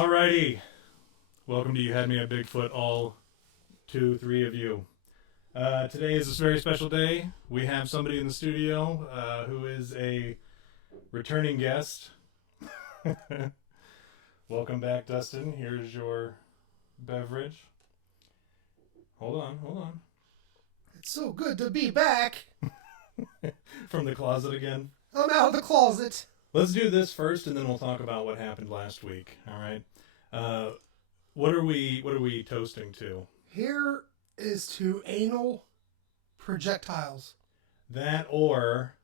Alrighty. Welcome to You Had Me at Bigfoot, all 2, 3 of you. Today is a very special day. We have somebody in the studio who is a returning guest. Welcome back, Dustin. Here's your beverage. Hold on. It's so good to be back. From the closet again. I'm out of the closet. Let's do this first, and then we'll talk about what happened last week. All right. What are we toasting to? Here is to anal projectiles. That, or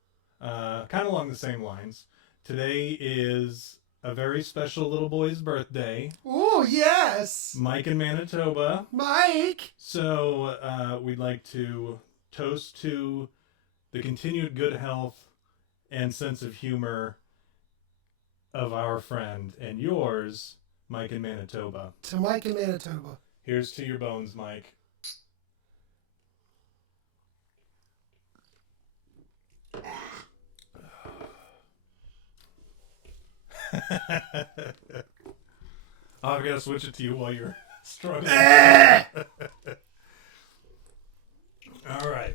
kind of along the same lines. Today is a very special little boy's birthday. Oh yes, Mike in Manitoba. Mike. So we'd like to toast to the continued good health and sense of humor of our friend and yours, Mike in Manitoba. To Mike in Manitoba. Here's to your bones, Mike. I've got to switch it to you while you're struggling. All right.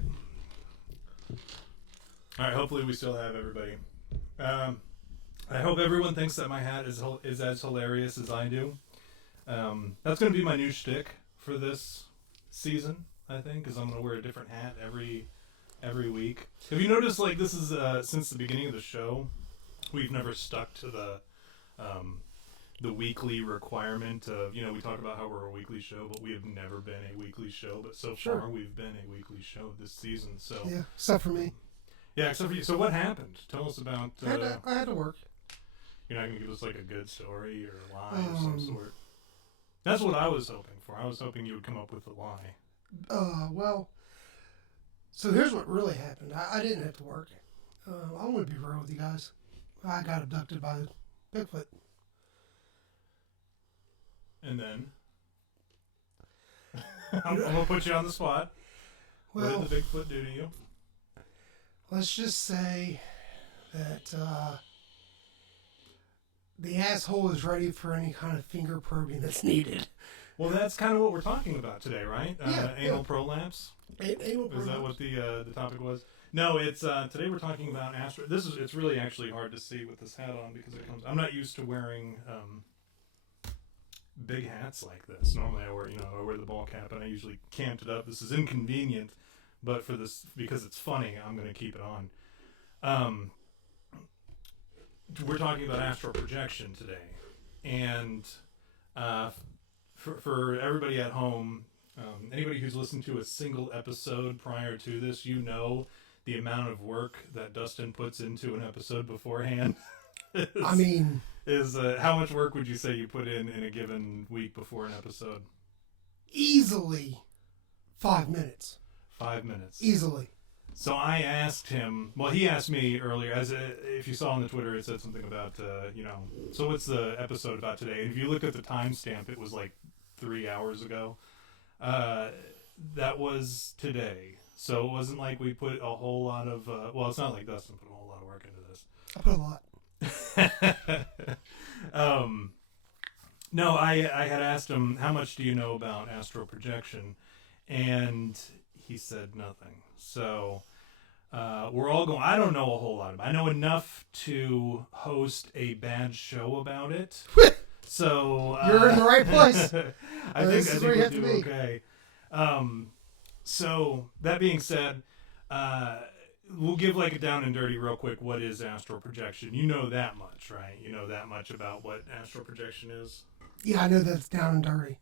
Hopefully we still have everybody. I hope everyone thinks that my hat is as hilarious as I do. That's going to be my new shtick for this season, I think, because I'm going to wear a different hat every week. Have you noticed, like, this is since the beginning of the show, we've never stuck to the weekly requirement of, we talk about how we're a weekly show, but we have never been a weekly show. But so far, we've been a weekly show this season. So yeah, except for me. Yeah, except for you. So what happened? Tell us about. I had to work. You're not going to give us like a good story or a lie of some sort. That's what I was hoping for. I was hoping you would come up with a lie. Well, so here's what really happened. I didn't have to work. I want to be real with you guys. I got abducted by Bigfoot. And then? I'm going to put you on the spot. Well, what did the Bigfoot do to you? Let's just say that the asshole is ready for any kind of finger probing that's needed. Well, that's kind of what we're talking about today, right? Anal prolapse? Anal prolapse. Is that what the topic was? No, it's today we're talking about Astral. It's really actually hard to see with this hat on because I'm not used to wearing big hats like this. Normally I wear the ball cap and I usually camped it up. This is inconvenient, but for this, because it's funny, I'm going to keep it on. We're talking about astral projection today, and for everybody at home, anybody who's listened to a single episode prior to this, the amount of work that Dustin puts into an episode beforehand. How much work would you say you put in a given week before an episode? Easily 5 minutes. 5 minutes. Easily. So I asked him, he asked me earlier, if you saw on the Twitter, it said something about, so what's the episode about today? And if you look at the timestamp, it was like 3 hours ago. That was today. So it wasn't like we put a whole lot of, it's not like Dustin put a whole lot of work into this. I put a lot. No, I had asked him, how much do you know about astral projection? And he said nothing. So we're all going, I don't know a whole lot about it. I know enough to host a bad show about it. So you're in the right place. I think we'll do okay. So that being said, we'll give like a down and dirty real quick. What is astral projection? You know that much, right? You know that much about what astral projection is? Yeah, I know that's down and dirty.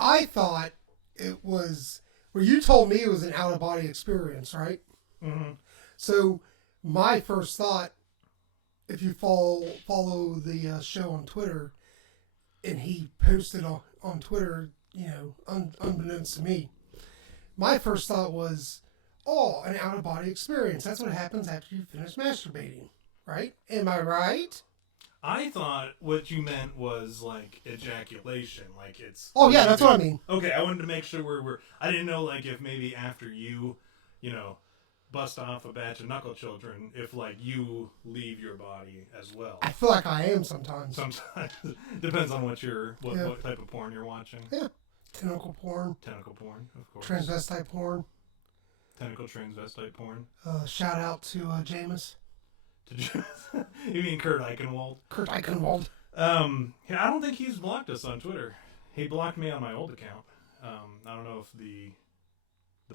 I thought it was, you told me it was an out-of-body experience, right? Mm-hmm. So my first thought, if you follow the show on Twitter, and he posted on Twitter, unbeknownst to me, my first thought was, an out-of-body experience. That's what happens after you finish masturbating, right? Am I right? I thought what you meant was like ejaculation, like it's. Oh yeah, that's what I mean. Okay, I wanted to make sure I didn't know like if maybe after you bust off a batch of knuckle children if like you leave your body as well. I feel like I am sometimes. Sometimes depends on what type of porn you're watching. Yeah, tentacle porn, Of course. transvestite porn, tentacle transvestite porn. Shout out to Jameis. You mean Kurt Eichenwald? Kurt Eichenwald. Yeah, I don't think he's blocked us on Twitter. He blocked me on my old account. I don't know if the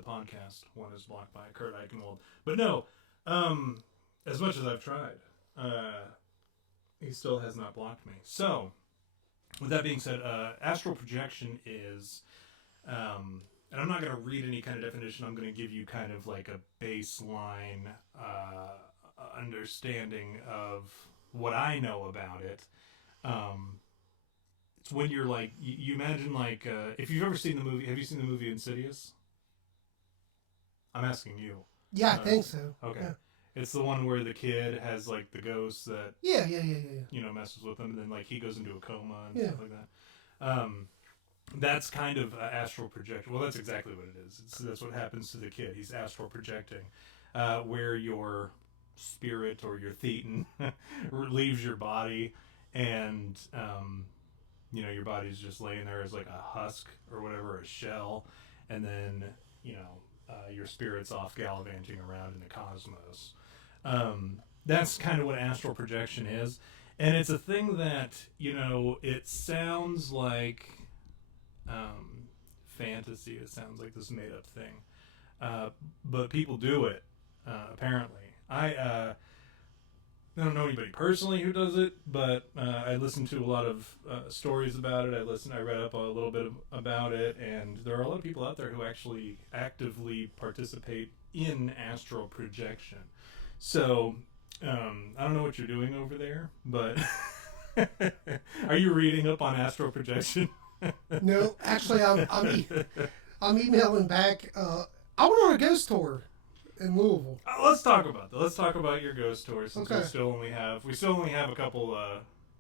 podcast one is blocked by Kurt Eichenwald. But no, as much as I've tried, he still has not blocked me. So, with that being said, astral projection is, and I'm not going to read any kind of definition. I'm going to give you kind of like a baseline understanding of what I know about it. It's when you're like, you imagine like, if you've ever seen the movie, have you seen the movie Insidious? I'm asking you. Yeah, I think so. Okay. Yeah. It's the one where the kid has like the ghost that Yeah. messes with him, and then like he goes into a coma and Yeah. stuff like that. That's kind of astral projection. Well, that's exactly what it is. That's what happens to the kid. He's astral projecting, where your spirit or your thetan leaves your body, and your body's just laying there as like a husk or whatever, a shell, and then your spirit's off gallivanting around in the cosmos. That's kind of what astral projection is. And it's a thing that, it sounds like fantasy. It sounds like this made up thing. But people do it, apparently. I don't know anybody personally who does it, but I listened to a lot of stories about it. I read up a little bit about it, and there are a lot of people out there who actually actively participate in astral projection. So, I don't know what you're doing over there, but are you reading up on astral projection? No, actually, I'm emailing back. I went on a ghost tour in Louisville. Let's talk about that. Let's talk about your ghost tour, since Okay. we still only have a couple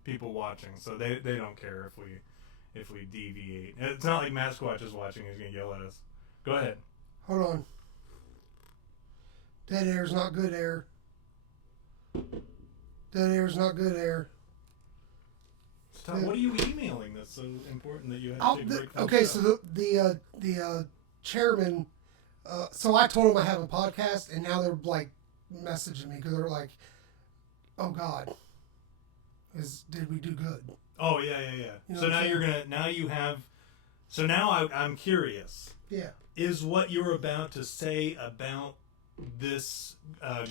people watching, so they don't care if we deviate. It's not like Masquatch is watching; he's gonna yell at us. Go ahead. Hold on. Dead air is not good air. Dead air is not good air. Stop. What are you emailing that's so important that you have to take a break from okay, the so show? the chairman. So I told him I have a podcast, and now they're like messaging me because they're like, "Oh God, did we do good?" Oh yeah. You know So what I'm now I'm curious. Yeah. Is what you're about to say about this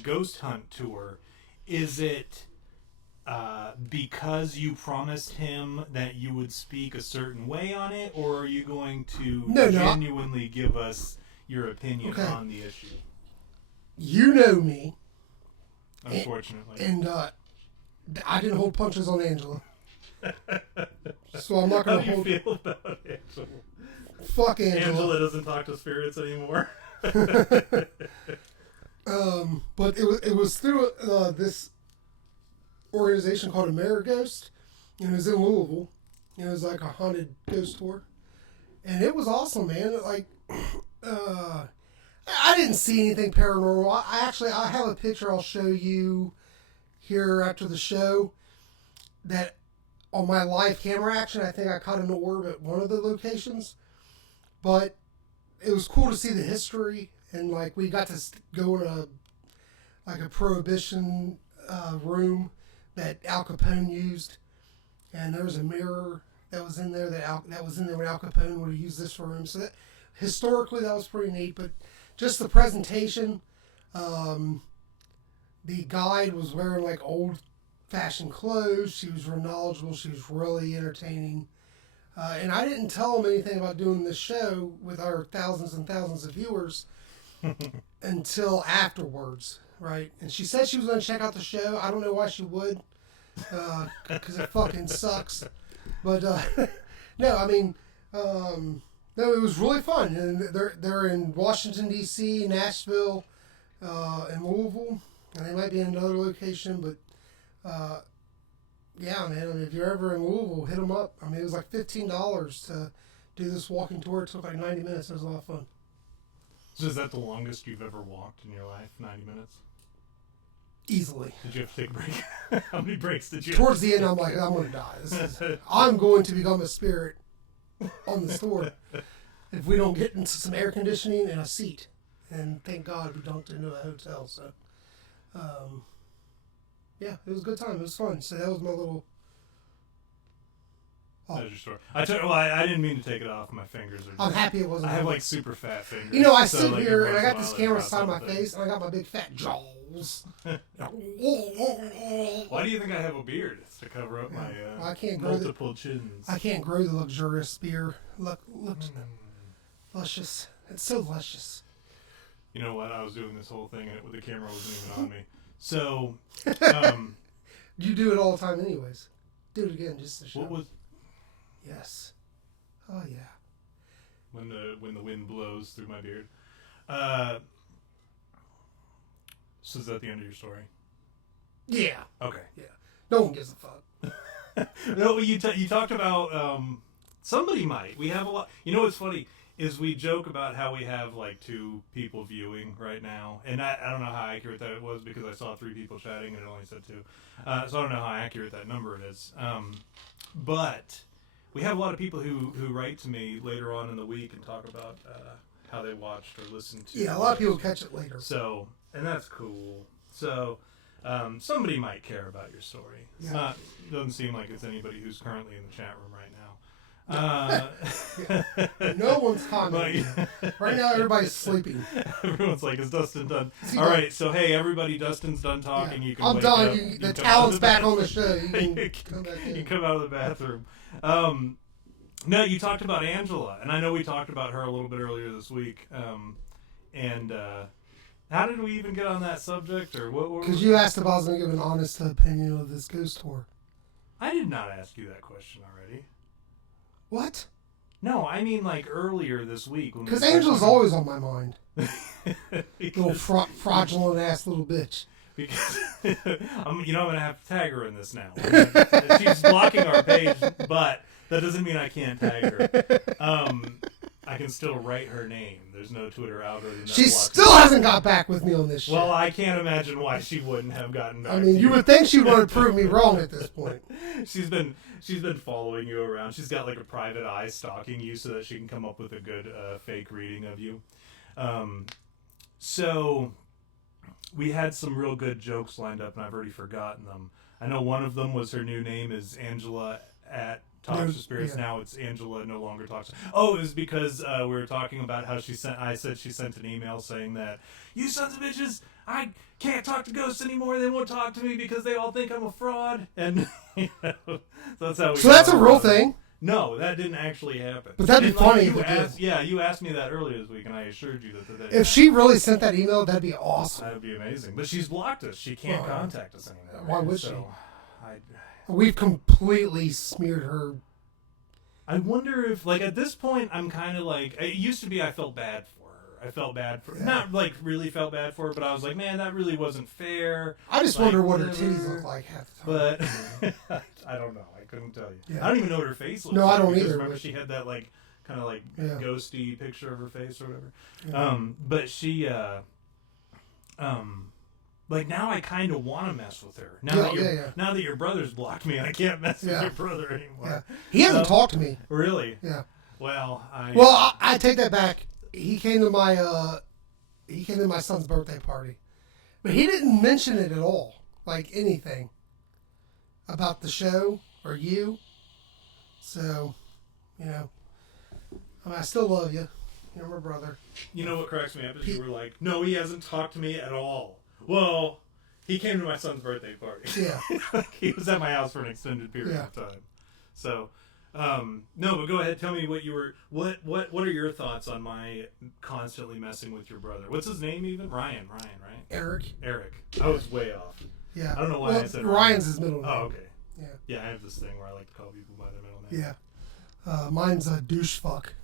ghost hunt tour, is it because you promised him that you would speak a certain way on it, or are you going to genuinely give us your opinion on the issue? You know me. Unfortunately. And I didn't hold punches on Angela. So I'm not going to hold... How do you feel about Angela? Fuck Angela. Angela doesn't talk to spirits anymore. But it was through this organization called AmeriGhost, and it was in Louisville. It was like a haunted ghost tour, and it was awesome, man. Like, I didn't see anything paranormal. I have a picture I'll show you here after the show that on my live camera action, I think I caught an orb at one of the locations, but it was cool to see the history, and like we got to go in a prohibition room that Al Capone used, and there was a mirror that was in there that was in there when Al Capone would have used this room. So that historically that was pretty neat, but just the presentation, the guide was wearing like old-fashioned clothes. She was real knowledgeable. She was really entertaining. And I didn't tell them anything about doing this show with our thousands and thousands of viewers until afterwards, right? And she said she was going to check out the show. I don't know why she would, because it fucking sucks. But no, I mean, no, it was really fun. And they're in Washington D.C., Nashville, and Louisville, and they might be in another location, but. Yeah, man. I mean, if you're ever in Louisville, hit them up. I mean, it was like $15 to do this walking tour. It took like 90 minutes. It was a lot of fun. So is that the longest you've ever walked in your life? 90 minutes? Easily. Did you have to take a break? How many breaks did you Towards the end, I'm like, I'm going to die. I'm going to become a spirit on the store if we don't get into some air conditioning and a seat. And thank God we dunked into a hotel. So, yeah, it was a good time. It was fun. So that was my little... That was your story. I didn't mean to take it off my fingers. I'm happy it wasn't. I have like super fat fingers. You know, I so, sit like, here and I once got in a this while, camera it side of my drops face and I got my big fat jaws. Why do you think I have a beard? It's to cover up my I can't multiple chins. I can't grow the luxurious beard. Look, luscious. It's so luscious. You know what? I was doing this whole thing and the camera wasn't even on me. So, you do it all the time, anyways. Do it again, just to show. What was? Yes. Oh yeah. When the wind blows through my beard. So is that the end of your story? Yeah. Okay. Yeah. No one gives a fuck. No, you talked about somebody might. We have a lot. You know what's funny is we joke about how we have like 2 people viewing right now, and I don't know how accurate that was because I saw 3 people chatting and it only said 2. So I don't know how accurate that number is. But we have a lot of people who write to me later on in the week and talk about how they watched or listened to. Yeah, a lot of people catch it later. So, and that's cool. So, somebody might care about your story. It's not. Doesn't seem like it's anybody who's currently in the chat room right now. No one's commenting. Right now, everybody's sleeping. Everyone's like, "Is Dustin done?" All right, so hey, everybody, Dustin's done talking. Yeah. You can. I'm wake done. Up. The talent's back on the show. You can come back in. You come out of the bathroom. No, you talked about Angela, and I know we talked about her a little bit earlier this week. How did we even get on that subject, or what? Because you asked if I was going to give an honest opinion of this ghost tour. I did not ask you that question already. What? No, I mean like earlier this week. Because Angela's always on my mind. Little fraudulent ass little bitch. Because I'm gonna have to tag her in this now. She's blocking our page, but that doesn't mean I can't tag her. I can still write her name. There's no Twitter algorithm. She still hasn't got back with me on this shit. Well, I can't imagine why she wouldn't have gotten back. I mean, you would think she would prove me wrong at this point. She's been following you around. She's got like a private eye stalking you so that she can come up with a good fake reading of you. So we had some real good jokes lined up, and I've already forgotten them. I know one of them was her new name is Angela at Talks to Spirits. Yeah. Now it's Angela no longer talks. Oh, it was because we were talking about how I said she sent an email saying that, "You sons of bitches, I can't talk to ghosts anymore. They won't talk to me because they all think I'm a fraud." And so that's how we. So that's a real thing. No, that didn't actually happen. But that'd be funny if it did. Yeah, you asked me that earlier this week, and I assured you that if she really sent that email, that'd be awesome. That would be amazing. But she's blocked us. She can't contact us anymore. Why would she? We've completely smeared her. I wonder if, like, at this point, I'm kind of like, it used to be I felt bad for her. I felt bad for her. Not, like, really felt bad for her, but I was like, man, that really wasn't fair. I just wonder what her titties look like half the time. But, I don't know. I couldn't tell you. Yeah. I don't even know what her face looks like. No, I don't either. Remember, she had that, like, kind of, like, ghosty picture of her face or whatever. Yeah. But she, like, now I kind of want to mess with her. Now that your brother's blocked me, I can't mess with your brother anymore. Yeah. He hasn't talked to me. Really? Yeah. Well, I take that back. He came to my son's birthday party, but he didn't mention it at all, like anything about the show or you. So, you know, I still love you. You're my brother. You know what cracks me up is you were like, "No, he hasn't talked to me at all." Well, he came to my son's birthday party. Yeah. He was at my house for an extended period of time. So, no, but go ahead. Tell me what you were. What are your thoughts on my constantly messing with your brother? What's his name even? Ryan, right? Eric. I was way off. Yeah. I don't know why I said Ryan's his middle name. Oh, okay. Yeah. Yeah, I have this thing where I like to call people by their middle name. Yeah. Mine's a douche fuck.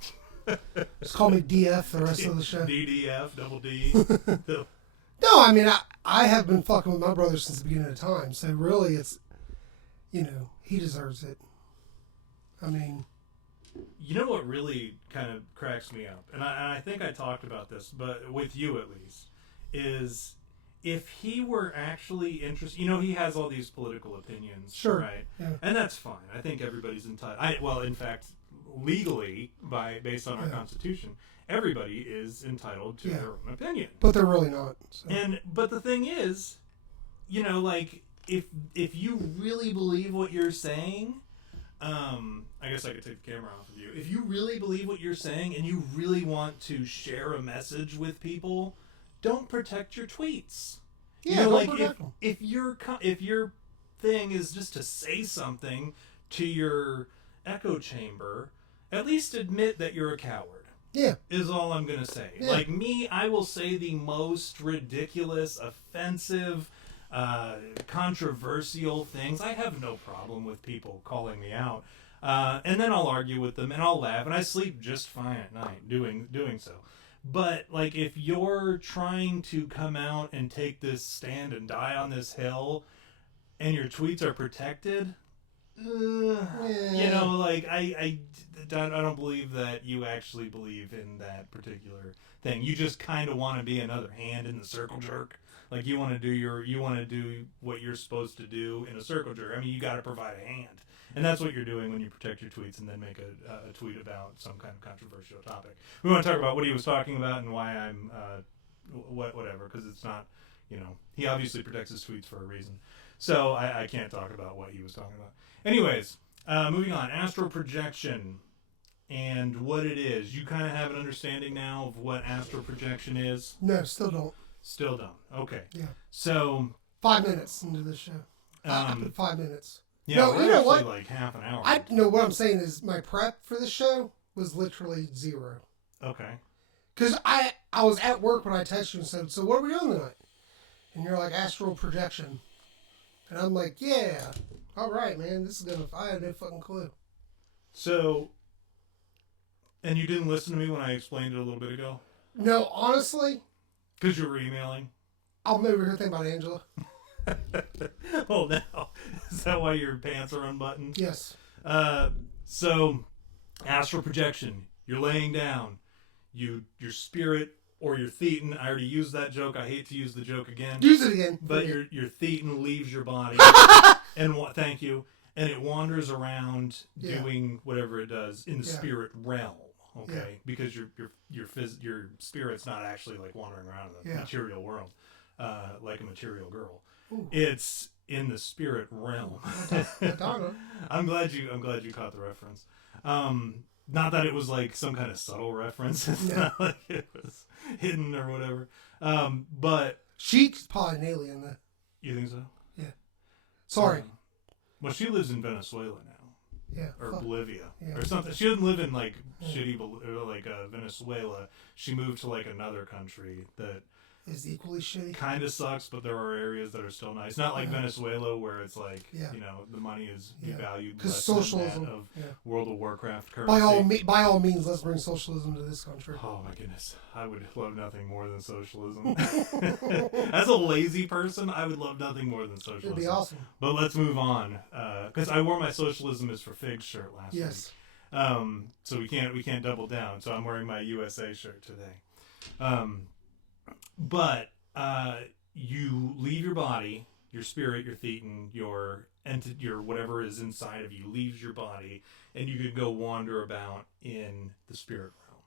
Just call me DF the rest of the show. DDF, double D. No, I mean, I have been fucking with my brother since the beginning of time. So really, it's, you know, he deserves it. I mean, You know what really kind of cracks me up, and I think I talked about this, but with you at least, is if he were actually interested. He has all these political opinions, Sure. right? Yeah. And that's fine. I think everybody's entitled. Well, in fact, legally, based on our Constitution, everybody is entitled to their own opinion. But they're really not. So. But the thing is, like if you really believe what you're saying. I guess I could take the camera off of you. If you really believe what you're saying and you really want to share a message with people, don't protect your tweets. Yeah, don't protect them. If your thing is just to say something to your echo chamber, at least admit that you're a coward. Yeah. Is all I'm going to say. Yeah. Like me, I will say the most ridiculous, offensive, controversial things. I have no problem with people calling me out. And then I'll argue with them and I'll laugh and I sleep just fine at night doing so. But like if you're trying to come out and take this stand and die on this hill and your tweets are protected, I don't believe that you actually believe in that particular thing. You just kind of want to be another hand in the circle jerk. Like you want to do what you're supposed to do in a circle jerk. I mean, you got to provide a hand, and that's what you're doing when you protect your tweets and then make a tweet about some kind of controversial topic. We want to talk about what he was talking about and why I'm whatever, because it's not, he obviously protects his tweets for a reason. So I can't talk about what he was talking about. Anyways, moving on, astral projection and what it is. You kind of have an understanding now of what astral projection is? No, still don't. Still don't. Okay. Yeah. So 5 minutes into this show. 5 minutes. Yeah, no, we're you know actually what? like half an hour. I know what I'm saying is my prep for this show was literally 0. Okay. Because I was at work when I texted you and said, so what are we doing tonight? And you're like, astral projection. And I'm like, yeah. All right, man. This is going to... I had no fucking clue. So... And you didn't listen to me when I explained it a little bit ago? No, honestly... Because you were emailing? I'm over here thinking about Angela. Oh, now. Is that why your pants are unbuttoned? Yes. So, astral projection. You're laying down. Your spirit or your thetan. I already used that joke. I hate to use the joke again. Use it again. But your thetan leaves your body. And thank you. And it wanders around doing whatever it does in the spirit realm. Okay, because your spirit's not actually like wandering around in the material world, like a material girl. Ooh. It's in the spirit realm. I'm glad you caught the reference. Not that it was like some kind of subtle reference. It's not like it was hidden or whatever. But she's probably an alien though. You think so? Yeah. Sorry. Well, she lives in Venezuela now. Yeah. Or Bolivia. Or something. She doesn't live in like shitty Venezuela. She moved to like another country that is equally shitty. Kind of sucks, but there are areas that are still nice. Not like Venezuela where it's like, the money is devalued because less socialism than that of World of Warcraft currency. By all means, let's bring socialism to this country. Oh my goodness. I would love nothing more than socialism. As a lazy person, I would love nothing more than socialism. It'd be awesome. But let's move on. Because I wore my socialism is for figs shirt last week. So we can't double down. So I'm wearing my USA shirt today. But you leave your body, your spirit, your thetan, your whatever is inside of you leaves your body, and you can go wander about in the spirit realm,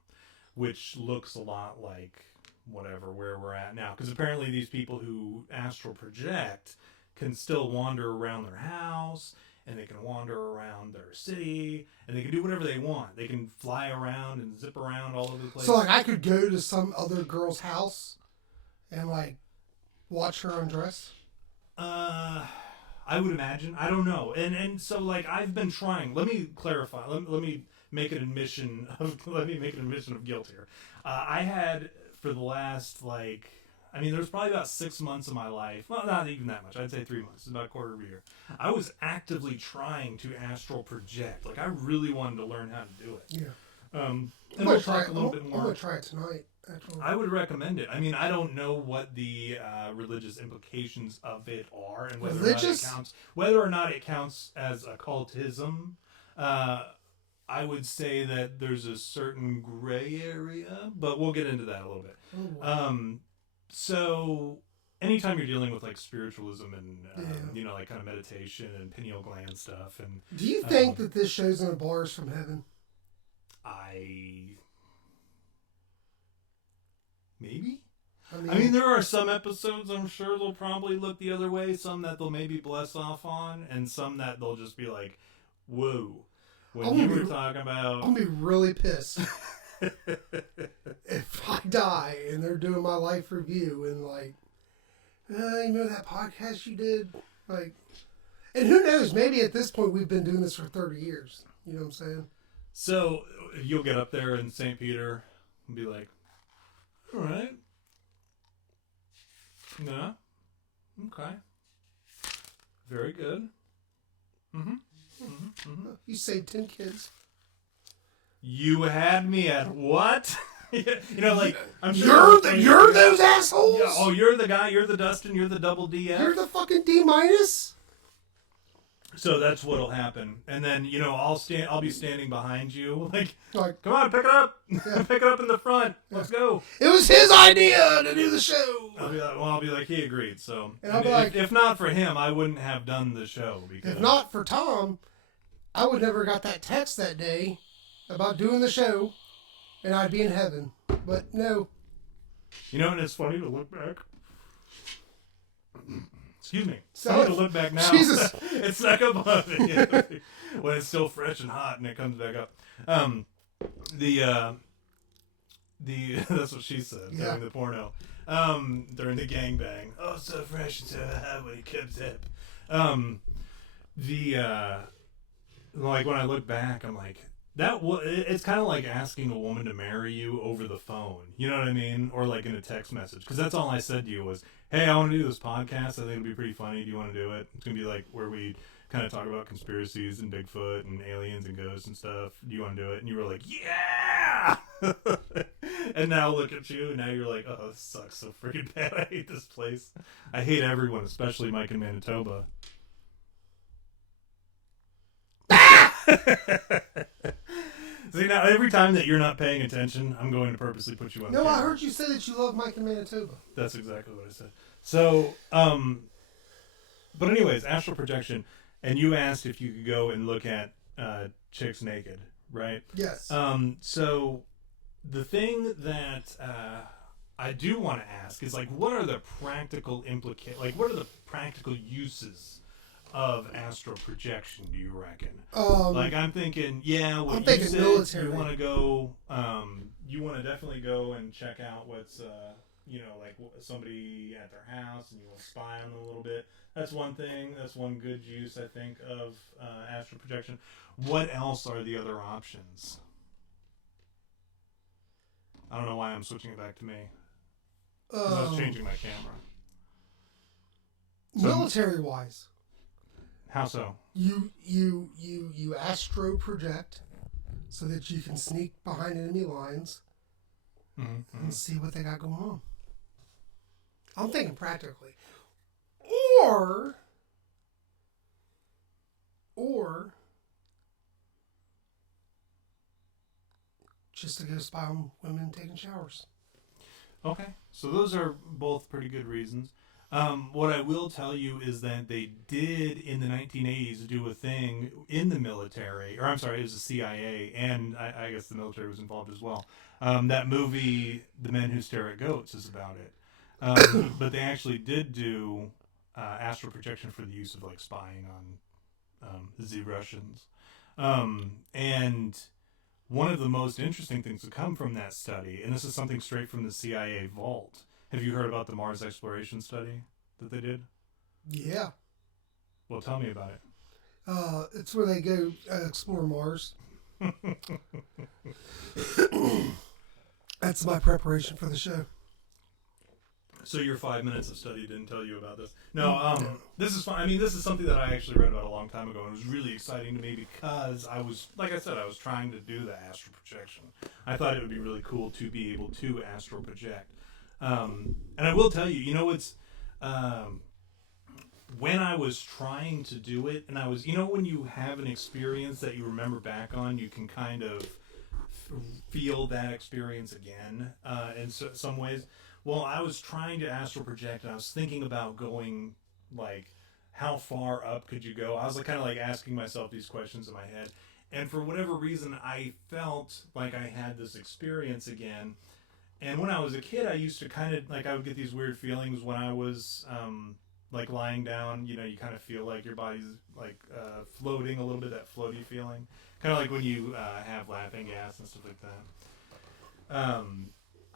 which looks a lot like where we're at now. Because apparently these people who astral project can still wander around their house, and they can wander around their city, and they can do whatever they want. They can fly around and zip around all over the place. So like I could go to some other girl's house and like watch her undress? I would imagine. I don't know. And so like I've been trying. Let me clarify. Let me make an admission of guilt here. I had for the last there's probably about 6 months of my life. Well, not even that much. I'd say 3 months. It's about a quarter of a year. I was actively trying to astral project. Like I really wanted to learn how to do it. Yeah. And we'll talk a little bit more. I'm gonna try it tonight. Actually. I would recommend it. I mean, I don't know what the religious implications of it are, and whether or not it counts as occultism. I I would say that there's a certain gray area, but we'll get into that a little bit. Oh, wow. So anytime you're dealing with like spiritualism and Yeah. like kind of meditation and pineal gland stuff, and Do you think that this show's in bars from heaven? Maybe. I mean, There are some episodes I'm sure they'll probably look the other way, some that they'll maybe bless off on, and some that they'll just be like, whoa. When you were talking about... I'm going to be really pissed if I die and they're doing my life review and like, you know that podcast you did? Like, and who knows, maybe at this point we've been doing this for 30 years. You know what I'm saying? So you'll get up there in St. Peter and be like, all right. No. Okay. Very good. Mm-hmm. Mm-hmm. Mm-hmm. You saved 10 kids. You had me at what? Like I'm sure you're those assholes. Yeah, oh, you're the guy. You're the Dustin. You're the double DF. You're the fucking D minus. So that's what'll happen, and then I'll be standing behind you, like come on, pick it up, Yeah. pick it up in the front. Let's go. It was his idea to do the show. I'll be like, he agreed. So, and I'll be like, if not for him, I wouldn't have done the show. Because if not for Tom, I would never got that text that day about doing the show, and I'd be in heaven. But no. And it's funny to look back. Excuse me. So Funny to look back now. Jesus. It's stuck up on it when it's still fresh and hot and it comes back up. The that's what she said during the porno. During the gangbang. Oh, so fresh and so hot when it comes up. Like when I look back, I'm like, it's kind of like asking a woman to marry you over the phone. You know what I mean? Or like in a text message. Because that's all I said to you was, hey, I want to do this podcast. I think it'll be pretty funny. Do you want to do it? It's going to be like where we kind of talk about conspiracies and Bigfoot and aliens and ghosts and stuff. Do you want to do it? And you were like, yeah! And now look at you. And now you're like, oh, this sucks so freaking bad. I hate this place. I hate everyone, especially Mike in Manitoba. See, now every time that you're not paying attention, I'm going to purposely put you on camera. I heard you say that you love Mike in Manitoba. That's exactly what I said. So, but anyways, astral projection, and you asked if you could go and look at chicks naked, right? Yes. So the thing that I do want to ask is, like, what are the practical what are the practical uses of astral projection, do you reckon? I'm thinking, I'm thinking you said military. You want to go, you want to definitely go and check out what's, like somebody at their house, and you want to spy on them a little bit. That's one thing. That's one good use, I think, of astral projection. What else are the other options? I don't know why I'm switching it back to me. Because I was changing my camera. Military-wise. How so? You astro project so that you can sneak behind enemy lines and see what they got going on. I'm thinking practically. Or just to go spy on women taking showers. Okay, so those are both pretty good reasons. What I will tell you is that they did in the 1980s do a thing in the military, or I'm sorry, it was the CIA, and I guess the military was involved as well. That movie, The Men Who Stare at Goats, is about it. But they actually did do astral projection for the use of like spying on the Russians. And one of the most interesting things to come from that study, and this is something straight from the CIA vault. Have you heard about the Mars exploration study that they did? Yeah. Well, tell me about it. It's where they go explore Mars. That's my preparation for the show. So your 5 minutes of study didn't tell you about this? No, this is fun. I mean, this is something that I actually read about a long time ago, and it was really exciting to me because I was, like I said, I was trying to do the astral projection. I thought it would be really cool to be able to astral project. And I will tell you, it's when I was trying to do it, and I was, when you have an experience that you remember back on, you can kind of feel that experience again in some ways. Well, I was trying to astral project, and I was thinking about going, like, how far up could you go? I was like, kind of like asking myself these questions in my head. And for whatever reason, I felt like I had this experience again. And when I was a kid, I used to kind of, like, I would get these weird feelings when I was, like, lying down. You kind of feel like your body's, like, floating a little bit, that floaty feeling. Kind of like when you have laughing gas and stuff like that.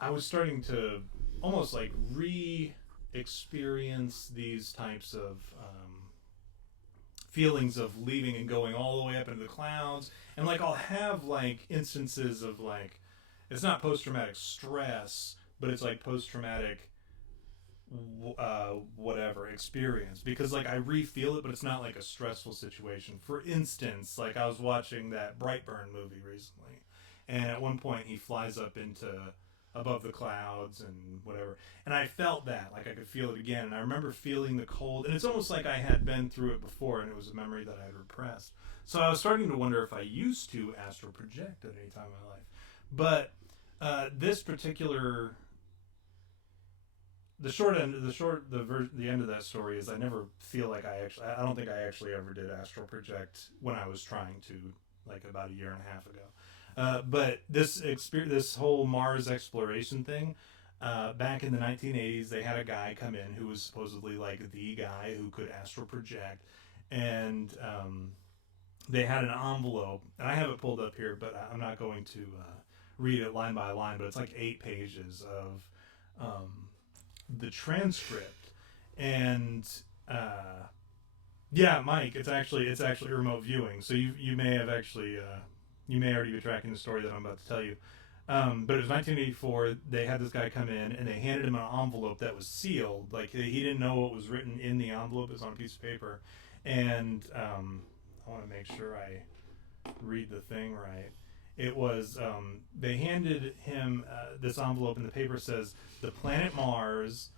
I was starting to almost, like, re-experience these types of feelings of leaving and going all the way up into the clouds. And, like, I'll have, like, instances of, like, it's not post-traumatic stress, but it's like post-traumatic whatever experience, because like I re-feel it, but it's not like a stressful situation. For instance, like I was watching that Brightburn movie recently, and at one point he flies up into above the clouds and whatever, and I felt that, like I could feel it again, and I remember feeling the cold, and it's almost like I had been through it before, and it was a memory that I had repressed. So I was starting to wonder if I used to astral project at any time in my life. But this particular, the end of that story is I never feel like I don't think I actually ever did astral project when I was trying to, like about a year and a half ago. But this whole Mars exploration thing, back in the 1980s, they had a guy come in who was supposedly like the guy who could astral project, and they had an envelope, and I have it pulled up here, but I'm not going to read it line by line, but it's like 8 pages of the transcript. And yeah, Mike, it's actually remote viewing, so you may have actually you may already be tracking the story that I'm about to tell you. But it was 1984. They had this guy come in, and they handed him an envelope that was sealed. Like he didn't know what was written in the envelope. It was on a piece of paper, and I want to make sure I read the thing right. It was, they handed him this envelope, and the paper says, "The planet Mars,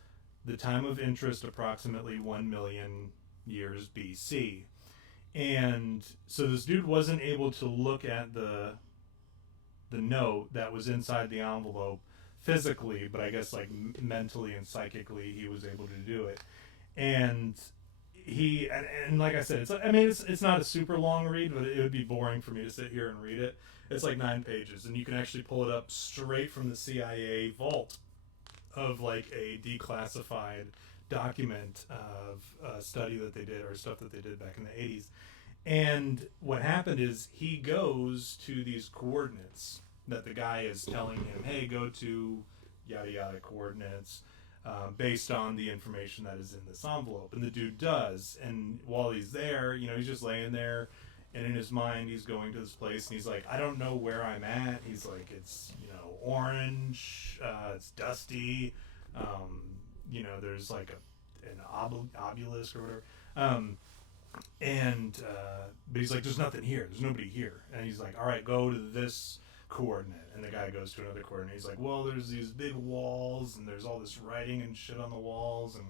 the time of interest approximately 1 million years BC." And so this dude wasn't able to look at the note that was inside the envelope physically, but I guess like mentally and psychically he was able to do it. And and like I said, it's not a super long read, but it would be boring for me to sit here and read it. It's like 9 pages, and you can actually pull it up straight from the CIA vault of like a declassified document of a study that they did, or stuff that they did back in the 80s. And what happened is he goes to these coordinates that the guy is telling him, hey, go to yada yada coordinates, based on the information that is in this envelope. And the dude does. And while he's there, he's just laying there, and in his mind he's going to this place, and he's like, I don't know where I'm at. He's like, it's orange, it's dusty, there's like an obelisk or whatever, but he's like, there's nothing here, there's nobody here. And he's like, all right, go to this coordinate. And the guy goes to another coordinate. He's like, well, there's these big walls, and there's all this writing and shit on the walls, and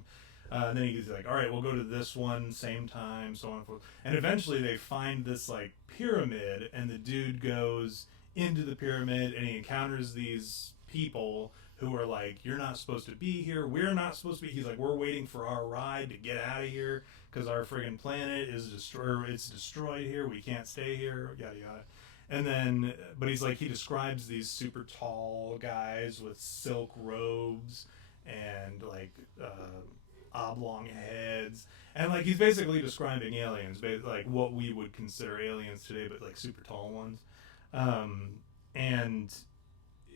then he's like, all right, we'll go to this one, same time, so on and forth. And eventually they find this like pyramid, and the dude goes into the pyramid, and he encounters these people who are like, you're not supposed to be here, we're not supposed to be. He's like, we're waiting for our ride to get out of here because our friggin' planet is destroyed here, we can't stay here, yada yada. And then, but he's like, he describes these super tall guys with silk robes and like oblong heads, and like he's basically describing aliens, like what we would consider aliens today, but like super tall ones. And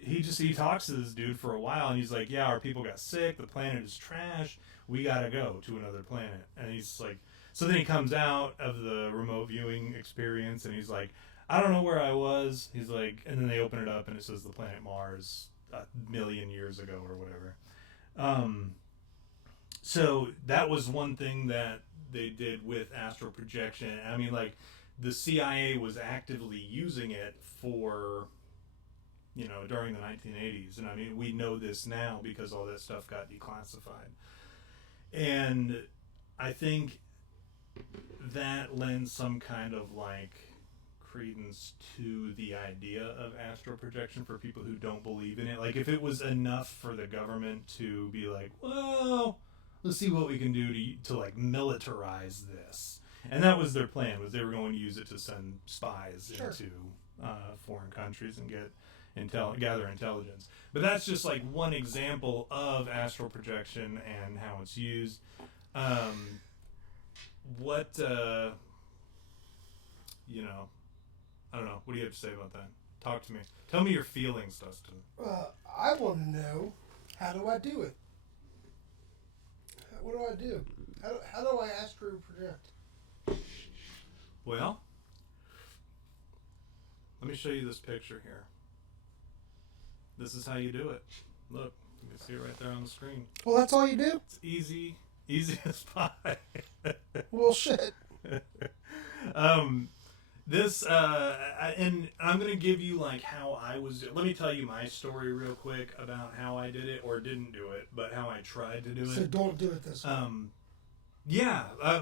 he talks to this dude for a while, and he's like, yeah, our people got sick, the planet is trash, we gotta go to another planet. And he's like, so then he comes out of the remote viewing experience, and he's like, I don't know where I was. He's like, and then they open it up, and it says the planet Mars 1 million years ago or whatever. So that was one thing that they did with astral projection. I mean, like, the CIA was actively using it for, during the 1980s. And I mean, we know this now because all that stuff got declassified. And I think that lends some kind of like credence to the idea of astral projection for people who don't believe in it. Like if it was enough for the government to be like, well, let's see what we can do to like militarize this. And that was their plan, was they were going to use it to send spies into foreign countries and gather intelligence. But that's just like one example of astral projection and how it's used. I don't know. What do you have to say about that? Talk to me. Tell me your feelings, Dustin. I want to know, how do I do it? What do I do? How do I astral project? Well, let me show you this picture here. This is how you do it. Look, you can see it right there on the screen. Well, that's all you do? It's easy as pie. Well, shit. And I'm going to give you like how I was. Let me tell you my story real quick about how I did it or didn't do it, but how I tried to do it. So don't do it this way.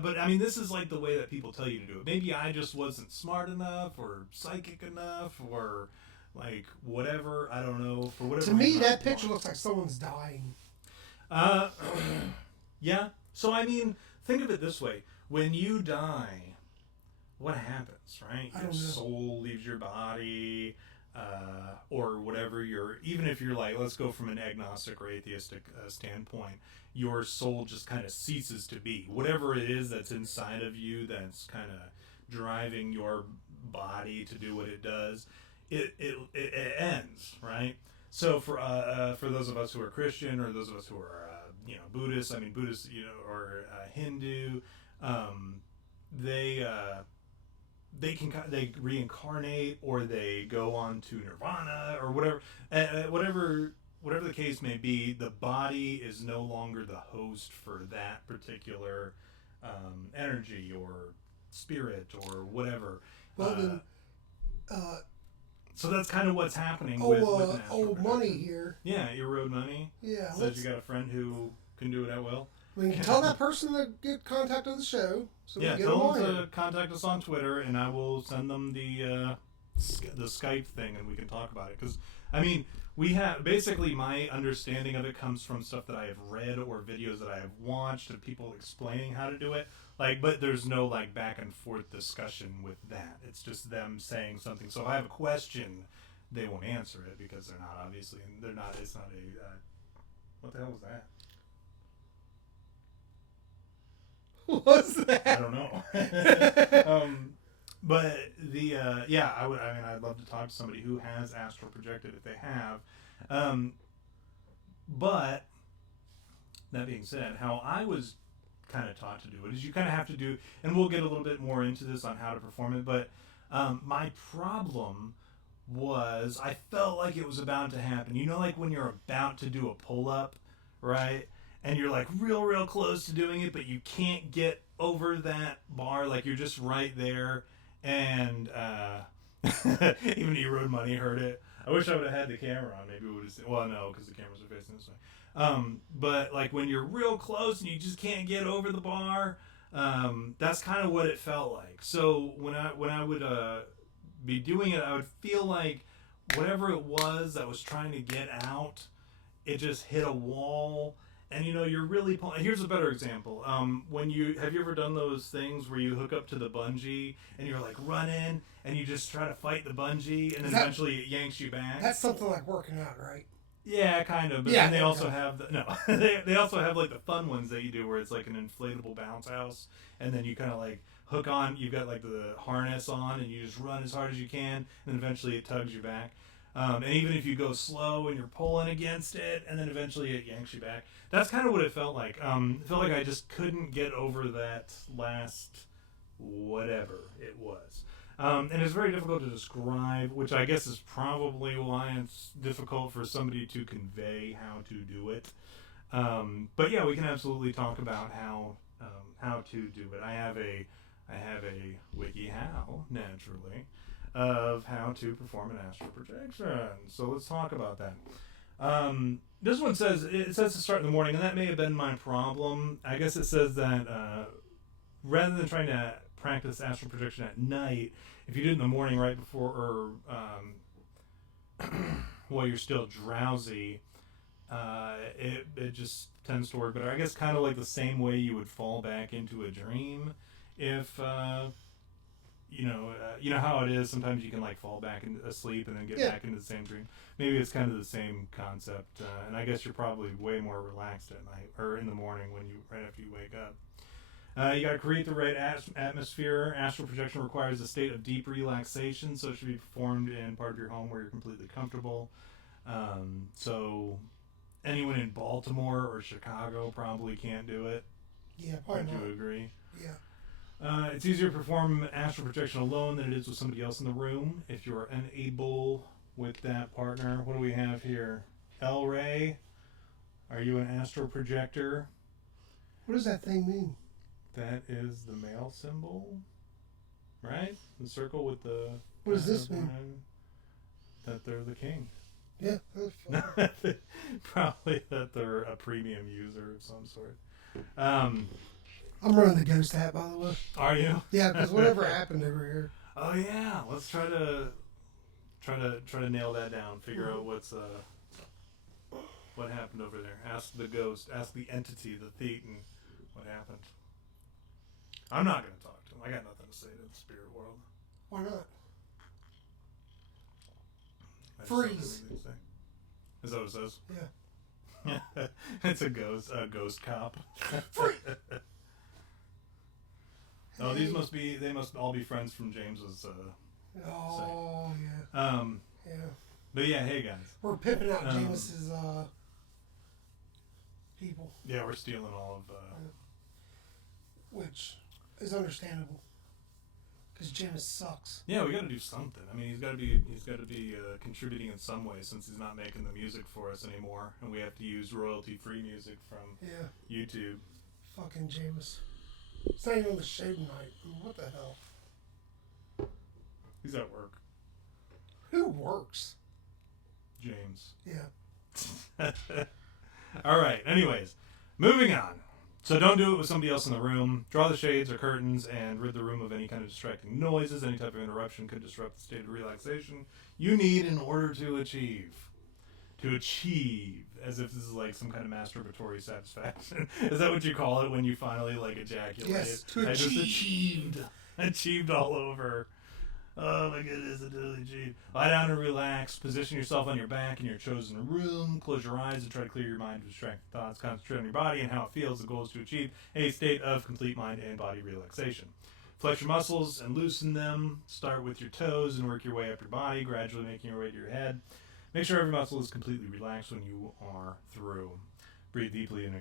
But I mean, this is like the way that people tell you to do it. Maybe I just wasn't smart enough or psychic enough or like whatever. I don't know. For whatever. To me, that picture looks like someone's dying. Yeah. So I mean, think of it this way: when you die, what happens, right? Your soul leaves your body, or whatever. Even if you're like, let's go from an agnostic or atheistic standpoint, your soul just kind of ceases to be. Whatever it is that's inside of you that's kind of driving your body to do what it does, it ends, right? So for those of us who are Christian or those of us who are Buddhist, or Hindu, they reincarnate or they go on to nirvana or whatever the case may be. The body is no longer the host for that particular energy or spirit or whatever. Well, so that's kind of what's happening with old money here. Yeah, your road money. Yeah, says you got a friend who can do it at will. We can tell that person to get contact of the show. So yeah, tell them to contact us on Twitter, and I will send them the Skype thing, and we can talk about it. Because I mean, we have basically my understanding of it comes from stuff that I have read or videos that I have watched of people explaining how to do it. Like, but there's no like back and forth discussion with that. It's just them saying something. So if I have a question, they won't answer it because they're not obviously. They're not. It's not a. What the hell was that? What's that? I don't know. But I'd love to talk to somebody who has astral projected if they have. But that being said, how I was kind of taught to do it is you kind of have to do, and we'll get a little bit more into this on how to perform it, but my problem was I felt like it was about to happen. You know, like when you're about to do a pull-up, right? And you're like real close to doing it, but you can't get over that bar. Like you're just right there. And even your road money heard it. I wish I would have had the camera on. Maybe we would have seen. Well, no, because the cameras are facing this way. But like when you're real close and you just can't get over the bar, that's kind of what it felt like. So when I would be doing it, I would feel like whatever it was that was trying to get out, it just hit a wall. And you're really pulling. Here's a better example. Have you ever done those things where you hook up to the bungee and you're like running and you just try to fight the bungee and then eventually it yanks you back? That's something like working out, right? Yeah, kind of. But then they also have they also have like the fun ones that you do where it's like an inflatable bounce house and then you kind of like hook on. You've got like the harness on and you just run as hard as you can and eventually it tugs you back. And even if you go slow and you're pulling against it, and then eventually it yanks you back. That's kind of what it felt like. It felt like I just couldn't get over that last whatever it was. And it's very difficult to describe, which I guess is probably why it's difficult for somebody to convey how to do it. But yeah, we can absolutely talk about how to do it. I have a WikiHow, naturally, of how to perform an astral projection. So let's talk about that. This one says to start in the morning, and that may have been my problem. I guess it says that rather than trying to practice astral projection at night, if you do it in the morning right before or while you're still drowsy, it just tends to work better. I guess kind of like the same way you would fall back into a dream if you know how it is. Sometimes you can like fall back into asleep and then get back into the same dream. Maybe it's kind of the same concept, and I guess you're probably way more relaxed at night or in the morning right after you wake up. You got to create the right atmosphere. Astral projection requires a state of deep relaxation, so it should be performed in part of your home where you're completely comfortable. So anyone in Baltimore or Chicago probably can't do it. Yeah, probably not. Would you agree? Yeah. It's easier to perform astral projection alone than it is with somebody else in the room. If you're unable with that partner, what do we have here? El Ray, are you an astral projector? What does that thing mean? That is the male symbol, right? The circle with the... What does this mean? That they're the king. Yeah, that's fine. Probably that they're a premium user of some sort. I'm running the ghost hat, by the way. Are you? Yeah, because whatever happened over here. Oh yeah, let's try to nail that down. Figure out what happened over there. Ask the ghost. Ask the entity, the Thetan, what happened. I'm not going to talk to him. I got nothing to say to the spirit world. Why not? I just Freeze. don't have anything to say. Is that what it says? Yeah. It's a ghost cop. Freeze. Oh, they must all be friends from James's. Oh, yeah. Yeah. But yeah, hey guys. We're pimping out James's people. Yeah, we're stealing all of. Which is understandable. Because James sucks. Yeah, we got to do something. I mean, he's got to be contributing in some way since he's not making the music for us anymore, and we have to use royalty-free music from YouTube. Fucking James. It's not even on the show tonight. I mean, what the hell? He's at work. Who works? James. Yeah. All right. Anyways, moving on. So don't do it with somebody else in the room. Draw the shades or curtains and rid the room of any kind of distracting noises. Any type of interruption could disrupt the state of relaxation you need in order to achieve. To achieve, as if this is like some kind of masturbatory satisfaction. Is that what you call it when you finally like ejaculate? Yes, to I achieve. just achieved all over. Oh my goodness, I totally achieved. Lie down and relax. Position yourself on your back in your chosen room. Close your eyes and try to clear your mind of distracting thoughts. Concentrate on your body and how it feels. The goal is to achieve a state of complete mind and body relaxation. Flex your muscles and loosen them. Start with your toes and work your way up your body, gradually making your way to your head. Make sure every muscle is completely relaxed when you are through. Breathe deeply and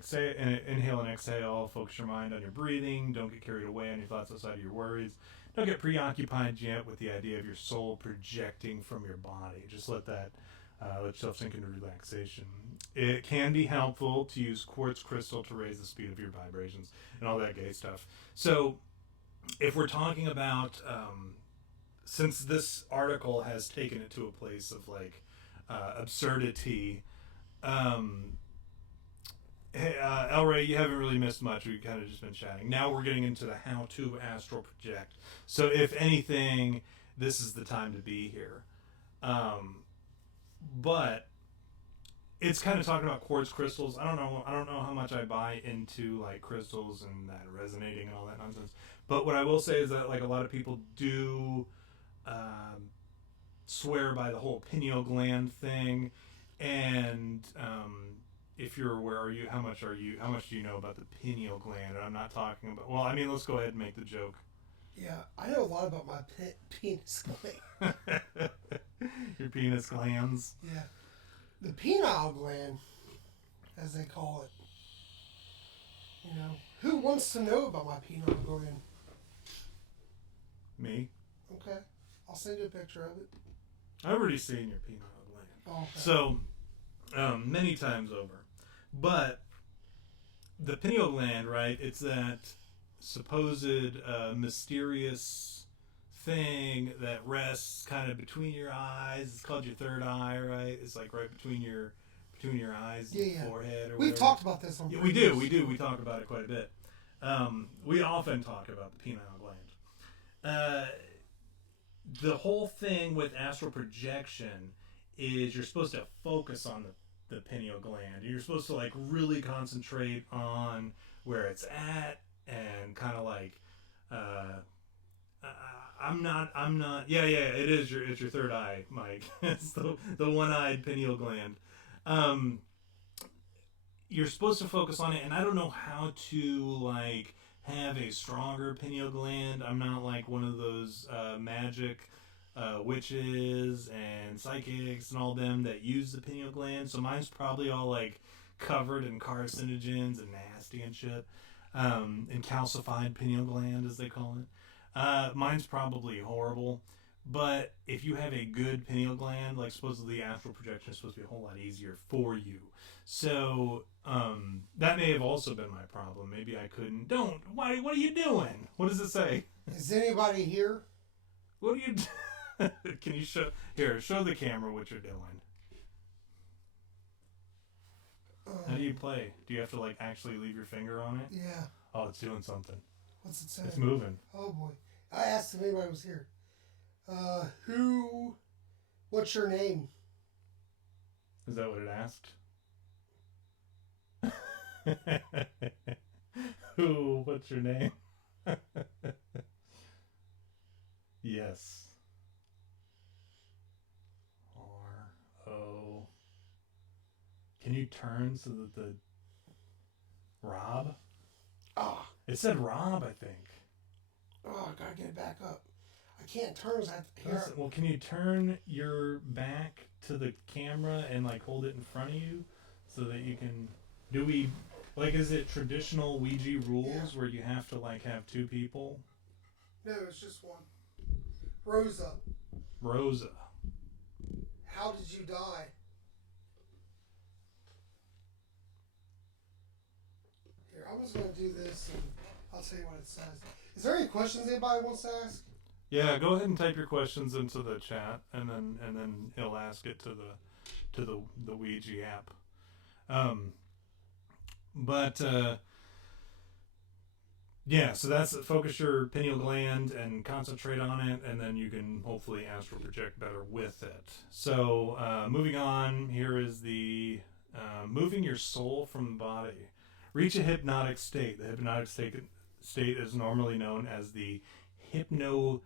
inhale and exhale. Focus your mind on your breathing. Don't get carried away on your thoughts outside of your worries. Don't get preoccupied yet with the idea of your soul projecting from your body. Just let yourself sink into relaxation. It can be helpful to use quartz crystal to raise the speed of your vibrations and all that gay stuff. So if we're talking about, since this article has taken it to a place of like absurdity, hey, El Ray, you haven't really missed much. We've kind of just been chatting. Now we're getting into the how to astral project. So if anything, this is the time to be here. But it's kind of talking about quartz crystals. I don't know how much I buy into like crystals and that resonating and all that nonsense. But what I will say is that like a lot of people do swear by the whole pineal gland thing, and if you're aware, how much do you know about the pineal gland? And I'm not talking about, well, I mean, let's go ahead and make the joke. Yeah, I know a lot about my penis gland. Your penis glands? Yeah. The penile gland, as they call it. You know, who wants to know about my penile gland? Me? Okay. I'll send you a picture of it. I've already seen your penile gland. Oh, okay. So, many times over. But the pineal gland, right, it's that supposed mysterious thing that rests kind of between your eyes. It's called your third eye, right? It's like right between your eyes and forehead or We've whatever. talked about this on Yeah, we do. We talk about it quite a bit. We often talk about the pineal gland. The whole thing with astral projection is you're supposed to focus on the pineal gland. You're supposed to like really concentrate on where it's at and kind of like I'm not it is your third eye, Mike. It's the one-eyed pineal gland. You're supposed to focus on it, and I don't know how to like have a stronger pineal gland. I'm not like one of those magic witches and psychics and all them that use the pineal gland. So mine's probably all like covered in carcinogens and nasty and shit. And calcified pineal gland, as they call it. Mine's probably horrible. But if you have a good pineal gland, like supposedly astral projection is supposed to be a whole lot easier for you. So that may have also been my problem. Maybe I couldn't. What are you doing? What does it say? Is anybody here? What are you Can you show the camera what you're doing? How do you play? Do you have to like actually leave your finger on it? Yeah. Oh, it's doing something. What's it say? It's moving. Oh boy. I asked if anybody was here. What's your name? Is that what it asked? What's your name? Yes. R-O. Can you turn so that the Rob? Ah. It said Rob, I think. Oh, I gotta get it back up. I can't turn. I have to hear. Well, can you turn your back to the camera and like hold it in front of you so that you can? Do we like? Is it traditional Ouija rules where you have to like have two people? No, it's just one. Rosa. Rosa. How did you die? Here, I'm just gonna do this, and I'll tell you what it says. Is there any questions anybody wants to ask? Yeah, go ahead and type your questions into the chat, and then it'll ask it to the Ouija app. Yeah, so that's focus your pineal gland and concentrate on it, and then you can hopefully astral project better with it. So moving on, here is the moving your soul from the body. Reach a hypnotic state. The hypnotic state is normally known as the hypnagogic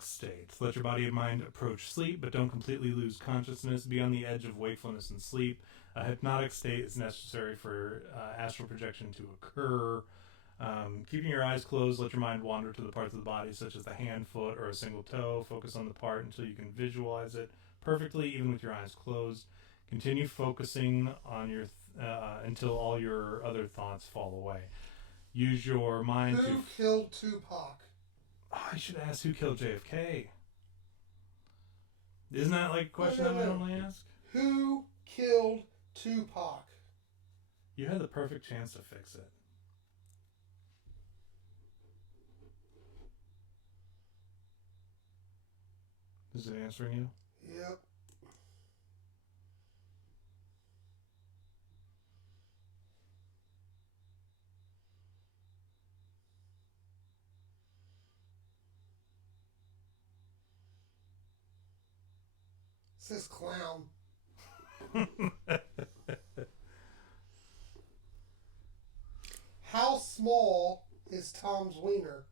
state. Let your body and mind approach sleep, but don't completely lose consciousness. Be on the edge of wakefulness and sleep. A hypnotic state is necessary for astral projection to occur. Keeping your eyes closed, let your mind wander to the parts of the body, such as the hand, foot, or a single toe. Focus on the part until you can visualize it perfectly, even with your eyes closed. Continue focusing on your until all your other thoughts fall away. Use your mind to... Who killed Tupac? Oh, I should ask who killed JFK. Isn't that like a question I would normally ask? Who killed Tupac? You had the perfect chance to fix it. Is it answering you? Yep. It says clown. How small is Tom's wiener?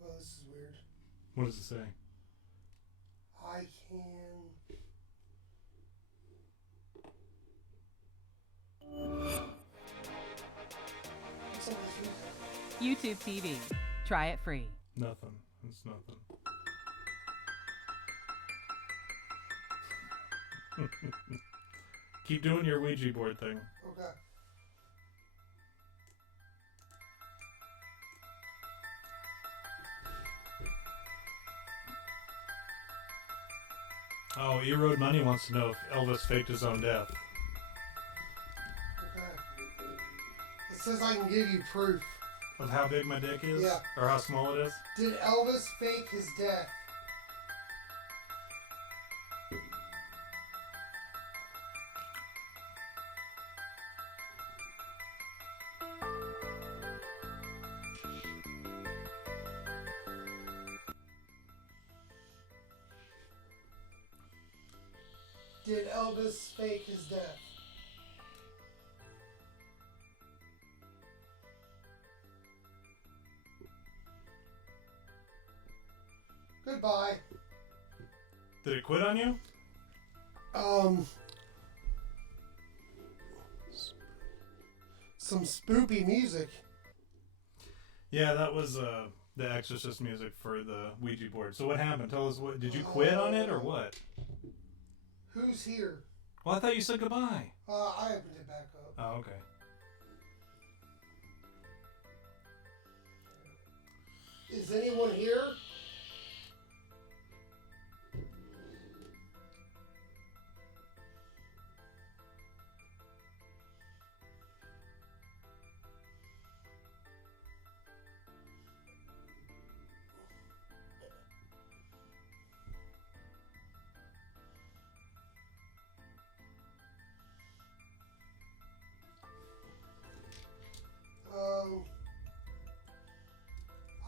Well, this is weird. What does it say? I can... YouTube TV. Try it free. Nothing. It's nothing. Keep doing your Ouija board thing. Okay. Oh, E-Road Money wants to know if Elvis faked his own death. Okay. It says I can give you proof. Of how big my dick is? Yeah. Or how small it is? Did Elvis fake his death? Did Elvis fake his death? Goodbye. Did it quit on you? Some spoopy music. Yeah, that was the Exorcist music for the Ouija board. So what happened? Tell us, what did you quit on it or what? Who's here? Well, I thought you said goodbye. I opened it back up. Oh, okay. Is anyone here?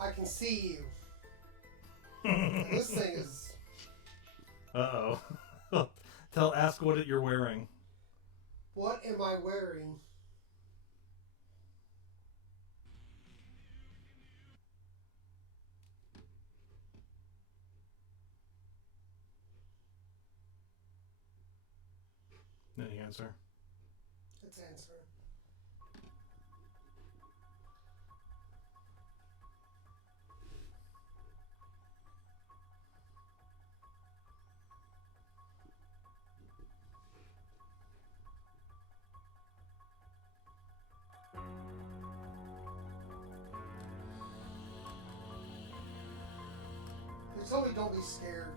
I can see you. This thing is... Uh-oh. Ask what you're wearing. What am I wearing? Any answer? Let's answer. They told me don't be scared.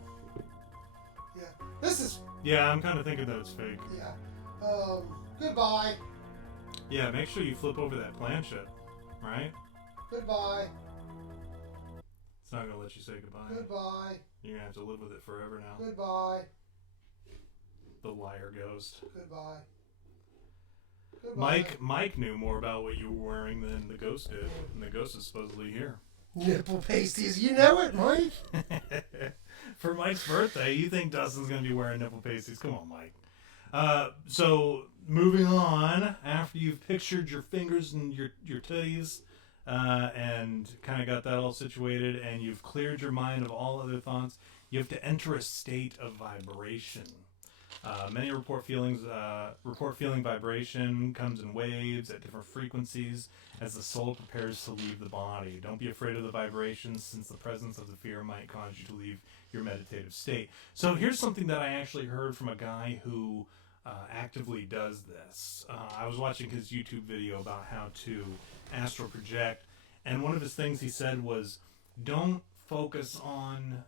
Yeah. This is... Yeah, I'm kind of thinking that it's fake. Yeah. Goodbye. Yeah, make sure you flip over that planchette, right? Goodbye. It's not going to let you say goodbye. Goodbye. You're going to have to live with it forever now. Goodbye. The liar ghost. Goodbye. Goodbye. Mike knew more about what you were wearing than the ghost did, and the ghost is supposedly here. Nipple pasties, you know it, Mike. For Mike's birthday, you think Dustin's going to be wearing nipple pasties? Come on, Mike. So moving on, after you've pictured your fingers and your titties, and kind of got that all situated, and you've cleared your mind of all other thoughts, you have to enter a state of vibration. Many report feeling vibration comes in waves at different frequencies as the soul prepares to leave the body. Don't be afraid of the vibrations, since the presence of the fear might cause you to leave your meditative state. So here's something that I actually heard from a guy who actively does this. I was watching his YouTube video about how to astral project, and one of his things he said was, don't focus on...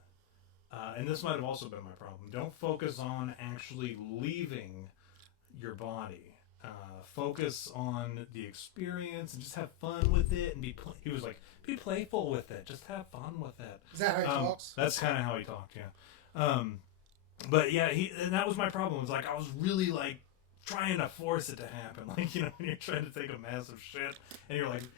and this might have also been my problem. Don't focus on actually leaving your body. Focus on the experience and just have fun with it. And he was like, be playful with it. Just have fun with it. Is that how he talks? That's kind of how he talked, yeah. But yeah, and that was my problem. It was like I was really like trying to force it to happen. Like, you know, when you're trying to take a massive shit and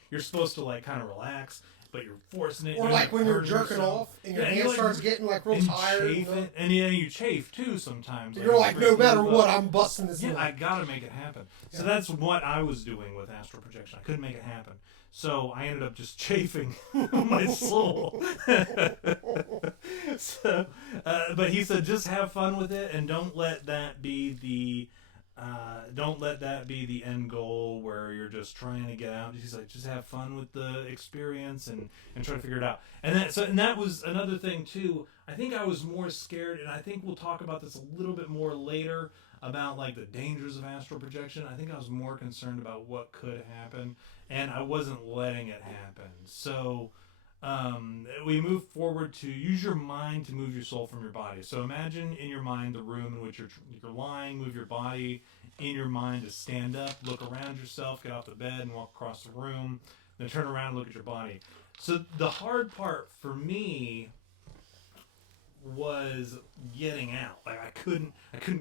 you're supposed to like kind of relax, but you're forcing it. Or like when you're jerking off and your hand starts getting like real tired. And yeah, you chafe too sometimes. You're like, no matter what, I'm busting this. Yeah, I gotta make it happen. So that's what I was doing with astral projection. I couldn't make it happen. So I ended up just chafing my soul. But he said, just have fun with it and don't let that be the end goal where you're just trying to get out. He's like, just have fun with the experience and try to figure it out. And that was another thing too. I think I was more scared, and I think we'll talk about this a little bit more later about like the dangers of astral projection. I think I was more concerned about what could happen, and I wasn't letting it happen. So we move forward to use your mind to move your soul from your body. So imagine in your mind the room in which you're lying, move your body in your mind to stand up, look around yourself, get off the bed and walk across the room, then turn around and look at your body. So the hard part for me was getting out. Like I couldn't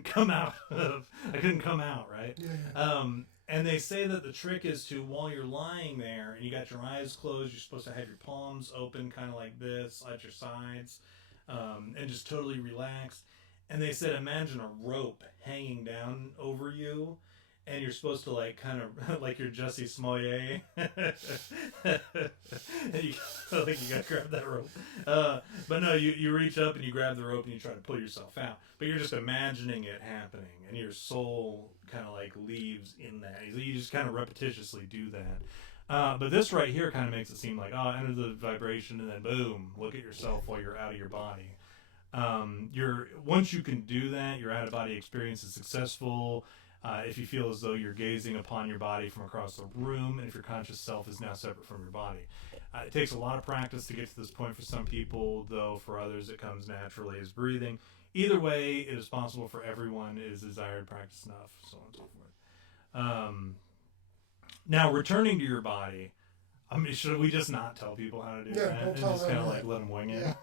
come out, right? Yeah. And they say that the trick is to, while you're lying there and you got your eyes closed, you're supposed to have your palms open kind of like this at your sides, and just totally relaxed. And they said, imagine a rope hanging down over you, and you're supposed to like kind of like you're Jussie Smollett. And you gotta grab that rope. But no, you reach up and you grab the rope and you try to pull yourself out. But you're just imagining it happening, and your soul kind of like leaves in that. You just kind of repetitiously do that. But this right here kind of makes it seem like, enter the vibration and then boom, look at yourself while you're out of your body. Once you can do that, your out of body experience is successful. If you feel as though you're gazing upon your body from across the room, and if your conscious self is now separate from your body. It takes a lot of practice to get to this point for some people, though for others it comes naturally as breathing. Either way, it is possible for everyone. It is desired, practice enough, so on and so forth. Now, returning to your body, I mean, should we just not tell people how to do that? Don't And tell just them kind of that. like let them wing it?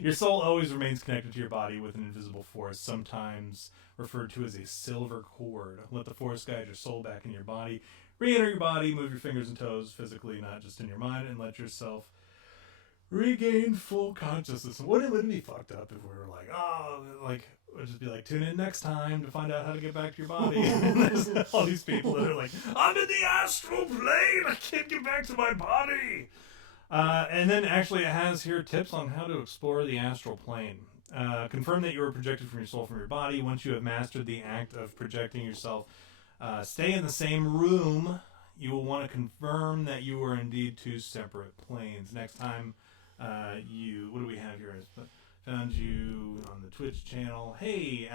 Your soul always remains connected to your body with an invisible force, sometimes referred to as a silver cord. Let the force guide your soul back into your body. Re-enter your body, move your fingers and toes physically, not just in your mind, and let yourself regain full consciousness. Wouldn't it be fucked up if we were like, we'd just be like, tune in next time to find out how to get back to your body. And there's all these people that are like, I'm in the astral plane, I can't get back to my body. And then actually it has here tips on how to explore the astral plane. Confirm that you are projected from your soul from your body. Once you have mastered the act of projecting yourself, stay in the same room. You will want to confirm that you are indeed two separate planes. Next time what do we have here? Found you on the Twitch channel. Hey,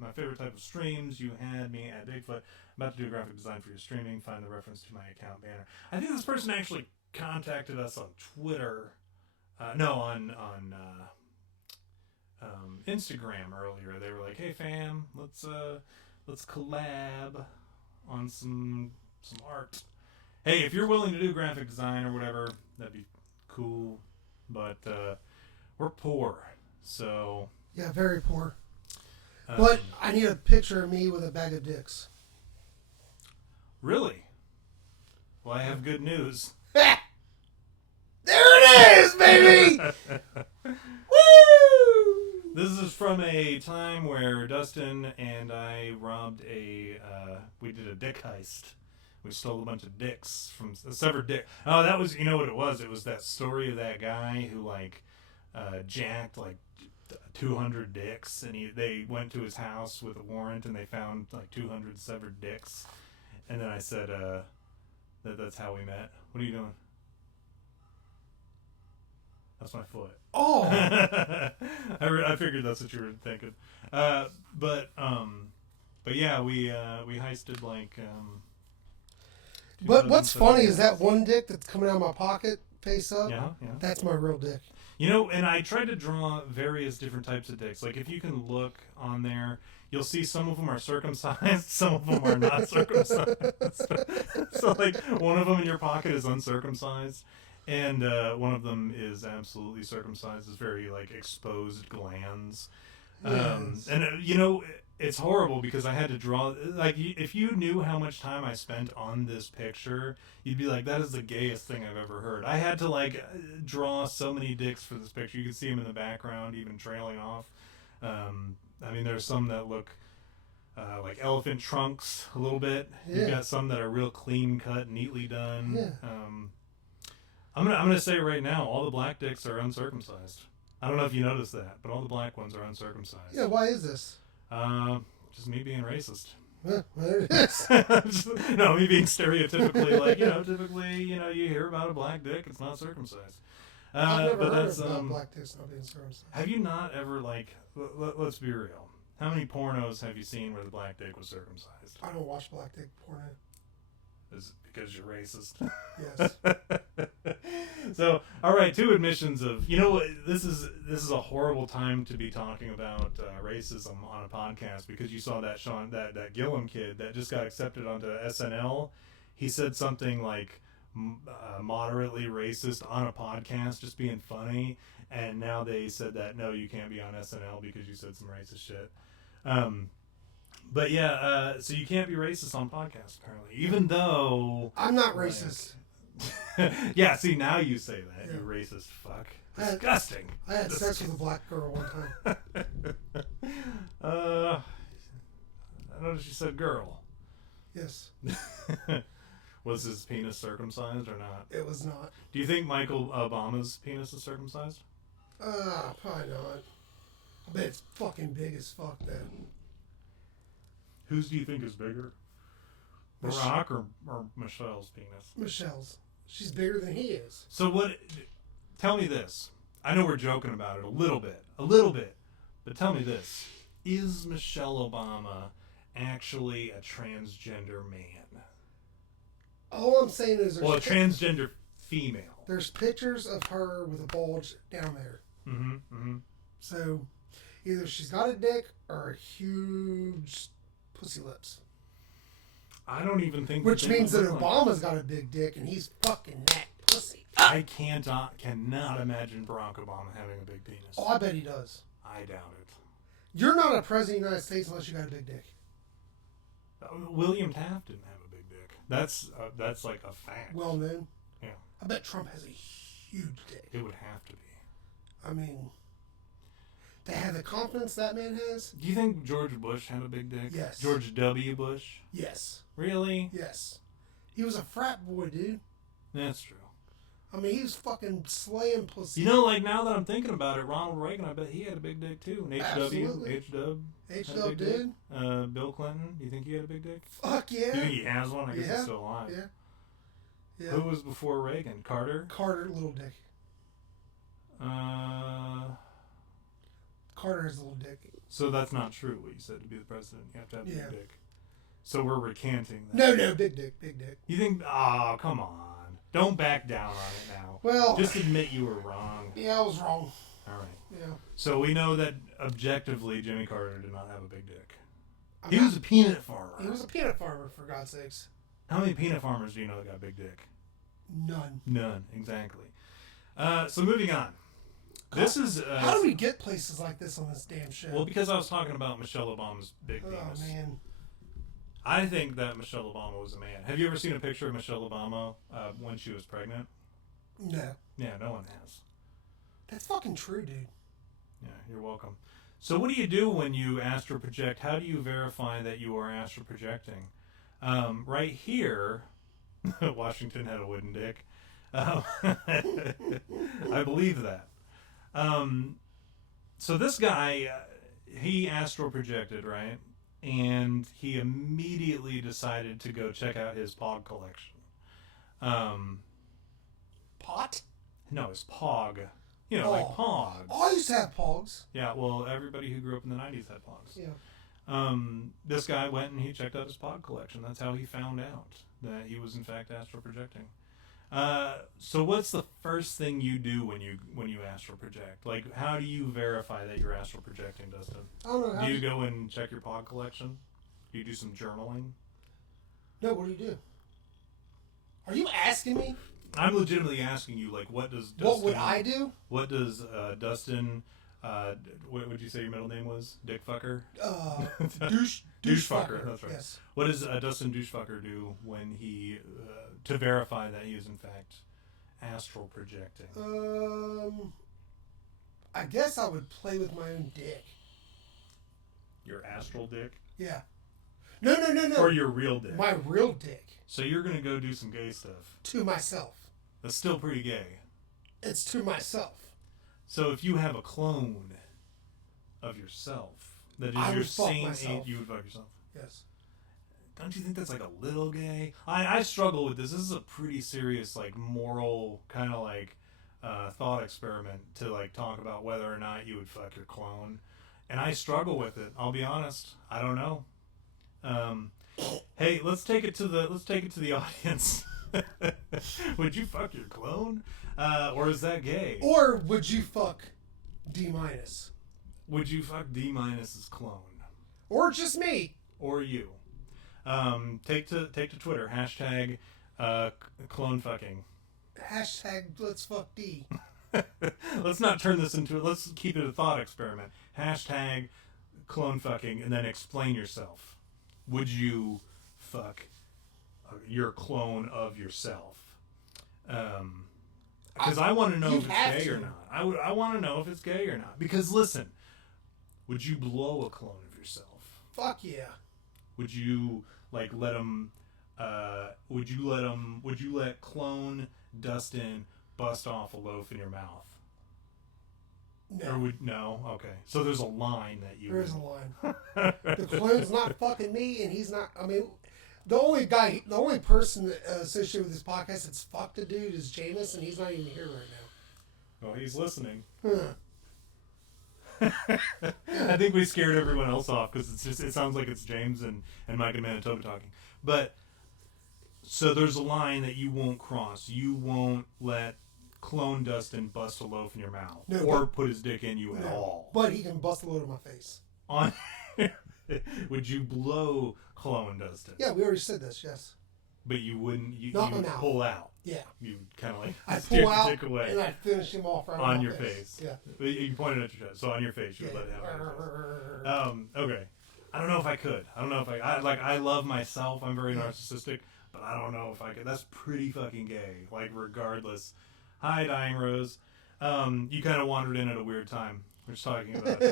my favorite type of streams. You had me at Bigfoot. About to do a graphic design for your streaming. Find the reference to my account banner. I think this person actually contacted us on Twitter. On Instagram earlier. They were like, "Hey fam, let's collab on some art." Hey, if you're willing to do graphic design or whatever, that'd be cool. But we're poor, so Yeah, very poor. But I need a picture of me with a bag of dicks. Really? Well, I have good news. There it is, baby! Woo! This is from a time where Dustin and I we did a dick heist. We stole a bunch of dicks from a severed dick. Oh, that was, you know what it was? It was that story of that guy who jacked 200 dicks, and they went to his house with a warrant and they found 200 severed dicks. And then I said, that's how we met. What are you doing? That's my foot. Oh! I figured that's what you were thinking. But yeah, we heisted But what's funny is that one dick that's coming out of my pocket, face up, yeah. that's my real dick. And I tried to draw various different types of dicks. Like, if you can look on there, you'll see some of them are circumcised, some of them are not circumcised. So, one of them in your pocket is uncircumcised, and one of them is absolutely circumcised. It's very, exposed glands. Yes. It's horrible because I had to draw, if you knew how much time I spent on this picture, you'd be like, that is the gayest thing I've ever heard. I had to, draw so many dicks for this picture. You can see them in the background, even trailing off. There's some that look like elephant trunks a little bit. Yeah. You've got some that are real clean cut, neatly done. Yeah. I'm gonna say right now, all the black dicks are uncircumcised. I don't know if you noticed that, but all the black ones are uncircumcised. Yeah, why is this? Just me being racist. Well, there it is. No, me being stereotypically typically, you hear about a black dick, it's not circumcised. I've never but heard that's about black dicks not being circumcised. have you not ever let's be real. How many pornos have you seen where the black dick was circumcised? I don't watch black dick porno. is because you're racist. Yes. So, all right, 2 admissions of, you know what, this is a horrible time to be talking about racism on a podcast, because you saw that that Gillum kid that just got accepted onto SNL. He said something like moderately racist on a podcast, just being funny, and now they said that no, you can't be on SNL because you said some racist shit. But yeah, so you can't be racist on podcasts apparently, even though I'm not racist. yeah, see, now you say that. Yeah. You racist fuck. Disgusting. I had sex with a black girl one time. I noticed you said girl. Yes. Was his penis circumcised or not? It was not. Do you think Michael Obama's penis is circumcised? Probably not. I bet it's fucking big as fuck, then. Whose do you think is bigger? Barack or Michelle's penis? Michelle's. She's bigger than he is. So what? Tell me this. I know we're joking about it a little bit, but tell me this: is Michelle Obama actually a transgender man? All I'm saying is, Well, a transgender female. there's pictures of her with a bulge down there. Mm-hmm. Mm-hmm. So, either she's got a dick or a huge pussy lips. I don't even think. Which means that look like Obama's got a big dick and he's fucking that pussy. I cannot imagine Barack Obama having a big penis. Oh, I bet he does. I doubt it. You're not a president of the United States unless you got a big dick. William Taft didn't have a big dick. That's like a fact. Well known. Yeah. I bet Trump has a huge dick. It would have to be. I mean, to have the confidence that man has. Do you think George Bush had a big dick? Yes. George W. Bush? Yes. Really? Yes. He was a frat boy, dude. That's true. I mean, he was fucking slaying pussy. You know, like, now that I'm thinking about it, Ronald Reagan, I bet he had a big dick too. And Absolutely. H-Dub. H-Dub did. Bill Clinton, do you think he had a big dick? Fuck Do you yeah. think he has one? I guess Yeah. he's still alive. Yeah. Yeah. Who was before Reagan? Carter? Carter, little dick. Carter has a little dick. So that's not true, what you said. To be the president, you have to have a Yeah. big dick. So we're recanting that. No, big dick, big dick. You think, oh, come on. Don't back down on it now. Well, Just admit you were wrong. yeah, I was wrong. All right. Yeah. So we know that objectively Jimmy Carter did not have a big dick. I'm He not- was a peanut farmer. He was a peanut farmer, for God's sakes. How many peanut farmers do you know that got a big dick? None. None, exactly. So moving on. This is... How do we get places like this on this damn show? Well, because I was talking about Michelle Obama's big penis. Oh, man. I think that Michelle Obama was a man. Have you ever seen a picture of Michelle Obama when she was pregnant? No. Yeah, no one has. That's fucking true, dude. Yeah, you're welcome. So what do you do when you astral project? How do you verify that you are astral projecting? Right here, Washington had a wooden dick. I believe that. So this guy, he astral projected, right? And he immediately decided to go check out his Pog collection. Pot? No, it's Pog. You know, like Pogs. Oh, I used to have Pogs. Yeah, well, everybody who grew up in the 90s had Pogs. Yeah. This guy went and he checked out his Pog collection. That's how he found out that he was in fact astral projecting. So what's the first thing you do when you astral project? Like, how do you verify that you're astral projecting, Dustin? I don't know. Do you go and check your Pog collection? Do you do some journaling? No, what do you do? Are you asking me? I'm legitimately asking you, like, what does Dustin... What would I do? What does Dustin... what would you say your middle name was? Dick fucker? Douche fucker. That's right. Yes. What does Dustin douchefucker do when he to verify that he is in fact astral projecting? I guess I would play with my own dick. Your astral dick, Yeah. No. or your real dick? My real dick. So you're gonna go do some gay stuff. To myself. That's still pretty gay. It's to myself. So if you have a clone of yourself that is I your would fuck same myself. age, you would fuck yourself. Yes. Don't you think that's like a little gay? I struggle with this. This is a pretty serious, like, moral kind of like thought experiment to like talk about whether or not you would fuck your clone, and I struggle with it. I'll be honest. I don't know. Hey, let's take it to the audience. Would you fuck your clone? Or is that gay? Or would you fuck D-? Would you fuck D-'s clone? Or just me? Or you? Take to Twitter, hashtag clone fucking. Hashtag let's fuck D. Let's not turn this into let's keep it a thought experiment. Hashtag clone fucking, and then explain yourself. Would you fuck your clone of yourself? Because I want to know if it's gay or not. I want to know if it's gay or not. Because listen, would you blow a clone of yourself? Fuck yeah. Would you like let him? Would you let clone Dustin bust off a loaf in your mouth? No. Or no? Okay. So there's a line that you. There is a line. The clone's not fucking me, and he's not. I mean, the only person associated with this podcast that's fucked a dude is Jameis, and he's not even here right now. Well, he's listening. Huh. I think we scared everyone else off because it sounds like it's James and Mike in Manitoba talking. But so there's a line that you won't cross. You won't let clone Dustin bust a loaf in your mouth or put his dick in you at all. But he can bust a load in my face. Would you blow clone Dustin? Yeah, we already said this. Yes. But you wouldn't. You Not pull out. Yeah. You kind of like I steer pull the out dick away and I finish him off right on my your face. Yeah. You pointed at your chest, so on your face you would let it happen. On your face. Okay. I don't know if I could. I don't know if I love myself. I'm very narcissistic, but I don't know if I could. That's pretty fucking gay. Like regardless. Hi, Dying Rose. You kind of wandered in at a weird time. We're just talking about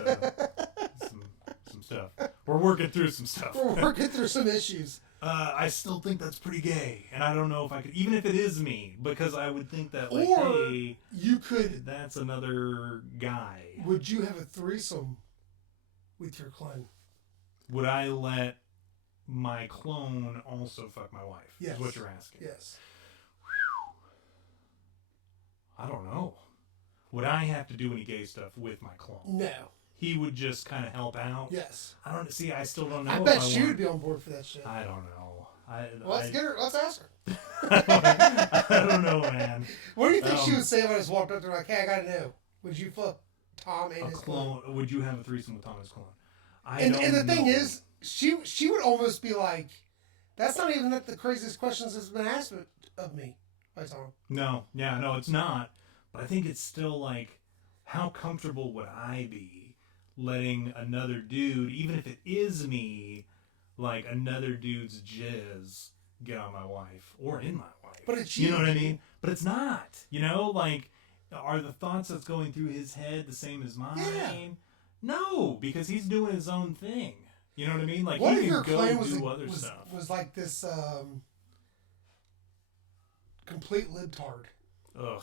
some stuff. We're working through some stuff. We're working through some issues. I still think that's pretty gay, and I don't know if I could, even if it is me, because I would think that, like, or hey, you could. That's another guy. Would you have a threesome with your clone? Would I let my clone also fuck my wife? Yes. Is what you're asking. Yes. I don't know. Would I have to do any gay stuff with my clone? No. He would just kind of help out. Yes. I don't see. I still don't know. I if bet I she want... would be on board for that shit. I don't know. Let's get her. Let's ask her. I don't know, man. What do you think she would say if I just walked up to her like, "Hey, I gotta know. Would you fuck Tom and his clone? Would you have a threesome with Tom and his clone? And the thing is, she would almost be like, "That's not even the craziest questions that's been asked of me by Tom." No, yeah, no, it's not. But I think it's still like, how comfortable would I be letting another dude, even if it is me, like another dude's jizz get on my wife or in my wife? But it's you know what I mean? But it's not. You know, like, are the thoughts that's going through his head the same as mine? Yeah. No, because he's doing his own thing. You know what I mean? Like, what he if your can claim go do was other stuff. Was like this complete libtard? Ugh.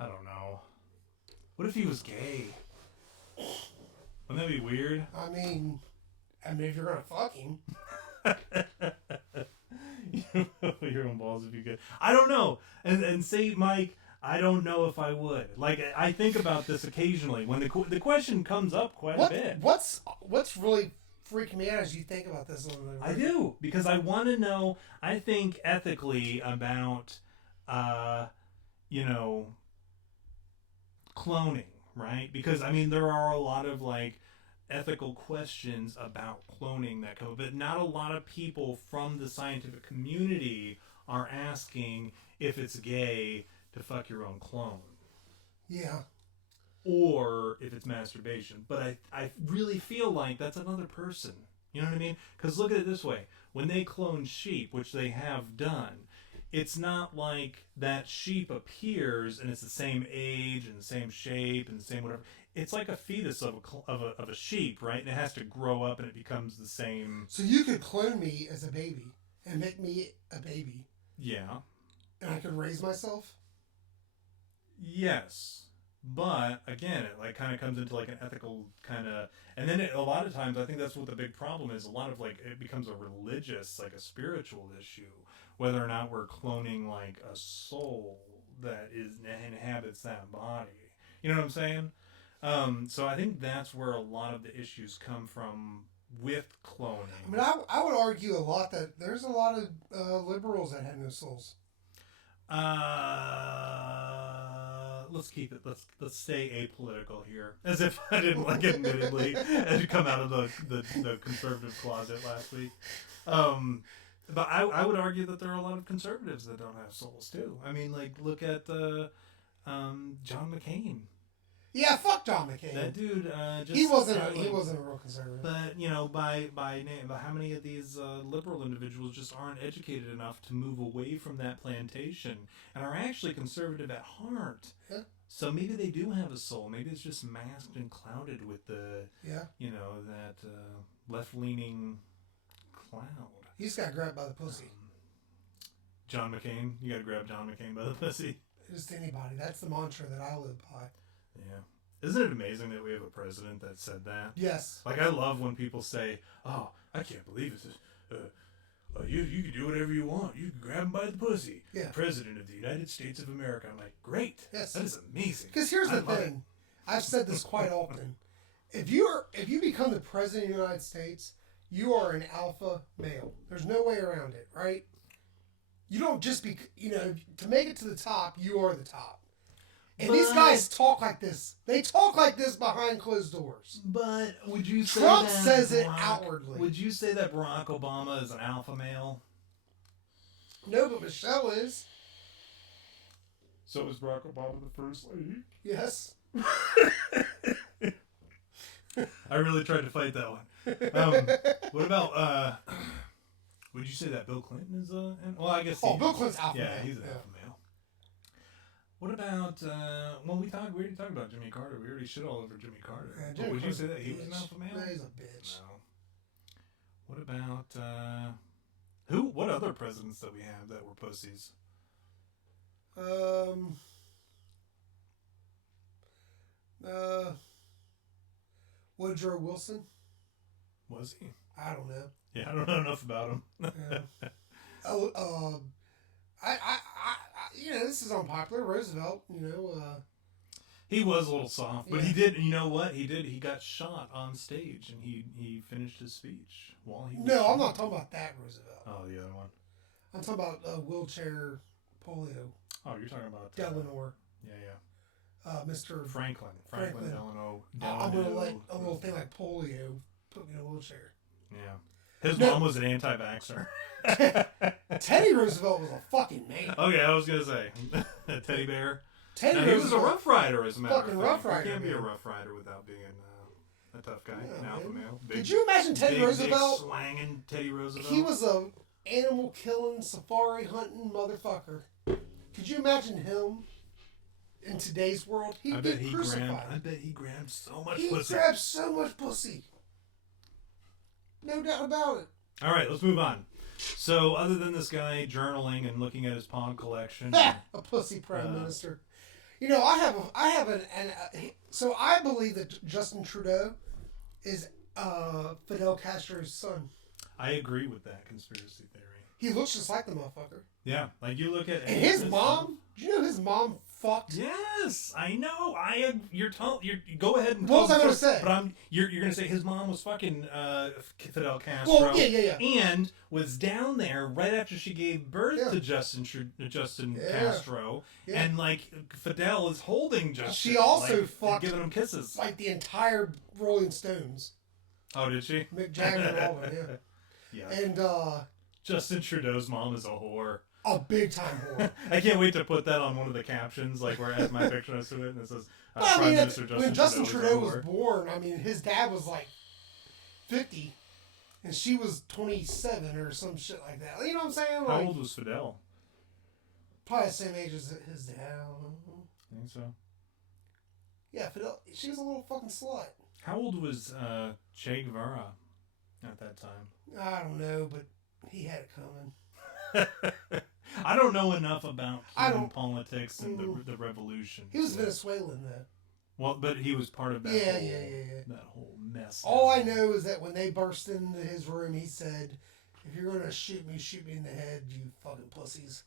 I don't know. What if he was gay? Wouldn't that be weird? I mean, if you're gonna fuck him, your own balls if you could. I don't know. And say, Mike, I don't know if I would. Like, I think about this occasionally when the question comes up quite a bit. What's really freaking me out as you think about this? I do, because I want to know. I think ethically about, cloning, right? Because I mean, there are a lot of like ethical questions about cloning that come up, but not a lot of people from the scientific community are asking if it's gay to fuck your own clone. Yeah. Or if it's masturbation. But I really feel like that's another person. You know what I mean? Because look at it this way. When they clone sheep, which they have done, it's not like that sheep appears and it's the same age and the same shape and the same whatever. It's like a fetus of a sheep, right? And it has to grow up and it becomes the same. So you could clone me as a baby and make me a baby. Yeah. And I could raise myself? Yes. But again, it like kind of comes into like an ethical kind of, and then a lot of times I think that's what the big problem is. A lot of like it becomes a religious, like a spiritual issue, whether or not we're cloning like a soul that inhabits that body. You know what I'm saying? So I think that's where a lot of the issues come from with cloning. I mean, I would argue a lot that there's a lot of liberals that have no souls. Let's keep it. Let's stay apolitical here, as if I didn't admittedly had come out of the conservative closet last week. But I would argue that there are a lot of conservatives that don't have souls too. I mean, like look at John McCain. Yeah, fuck John McCain. That dude. He wasn't a real conservative. But by name, how many of these liberal individuals just aren't educated enough to move away from that plantation and are actually conservative at heart? Yeah. So maybe they do have a soul. Maybe it's just masked and clouded with the that left-leaning cloud. He just got grabbed by the pussy. John McCain, you got to grab John McCain by the pussy. Just anybody. That's the mantra that I live by. Yeah. Isn't it amazing that we have a president that said that? Yes. Like, I love when people say, oh, I can't believe it. You can do whatever you want. You can grab him by the pussy. Yeah. The president of the United States of America. I'm like, great. Yes. That is amazing. Because here's the thing. I've said this quite often. If you become the president of the United States, you are an alpha male. There's no way around it, right? You don't just be, to make it to the top, you are the top. And these guys talk like this. They talk like this behind closed doors. But would you say Trump that says it outwardly. Would you say that Barack Obama is an alpha male? No, but Michelle is. So is Barack Obama the first lady? Yes. I really tried to fight that one. What about, would you say that Bill Clinton is well, I guess. Bill Clinton's alpha male. Yeah, he's an alpha male. What about, we already talked about Jimmy Carter. We already shit all over Jimmy Carter. Yeah, would you say that he was an alpha male? No, he's a bitch. No. What about, what other presidents that we have that were pussies? Woodrow Wilson? Was he? I don't know. Yeah, I don't know enough about him. Yeah. This is unpopular. Roosevelt, he was a little soft, but Yeah. he did. You know what? He got shot on stage, and he finished his speech while he. No, I'm not talking about that Roosevelt. Oh, the other one. I'm talking about wheelchair polio. Oh, you're talking about Delano. Yeah. Mr. Franklin Delano. I'm gonna let a little thing like polio put me in a wheelchair. Yeah. His mom was an anti-vaxxer. Teddy Roosevelt was a fucking man. Okay, I was gonna say teddy bear. Teddy He was a Roosevelt, Rough Rider, as a matter of fact. fucking Rough Rider, You can't be a man. Rough Rider without being a tough guy, Yeah, an alpha man. male. Could you imagine Teddy Roosevelt? Big swanging Teddy Roosevelt. He was a animal killing, safari hunting motherfucker. Could you imagine him in today's world? I He'd bet be he crucified. grabbed so much He pussy. grabbed so much pussy. No doubt about it. All right, let's move on. So, other than this guy journaling and looking at his pawn collection, A pussy prime minister. So I believe that Justin Trudeau is Fidel Castro's son. I agree with that conspiracy theory. He looks just like the motherfucker. Yeah, like you look at And his mom, do you know his mom fucked? Yes, I know. You go ahead and. What was I going gonna say? But you're gonna say his mom was fucking Fidel Castro. Well, yeah. And was down there right after she gave birth Yeah. to Justin Yeah. Castro, Yeah. and like Fidel is holding Justin. She also like, fucked giving him kisses. like the entire Rolling Stones. Oh, did she? Mick Jagger and all of them, Yeah. yeah. And Justin Trudeau's mom is a whore. a big time whore. I can't wait to put that on one of the captions, like where it has my picture next to it, and it says Well, Prime Minister when Justin Trudeau is a was whore. born, I mean, his dad was like 50, and she was 27 or some shit like that. You know what I'm saying? How Like, old was Fidel? probably the same age as his dad. I don't know. I think so. Yeah, Fidel. She was a little fucking slut. How old was Che Guevara at that time? I don't know, but he had it coming. I don't know enough about I Cuban don't- politics and the revolution. He was Venezuelan though. Well, but he was part of that. Yeah, whole, yeah. That whole mess. All I know is that when they burst into his room, he said, "If you're gonna shoot me in the head, you fucking pussies."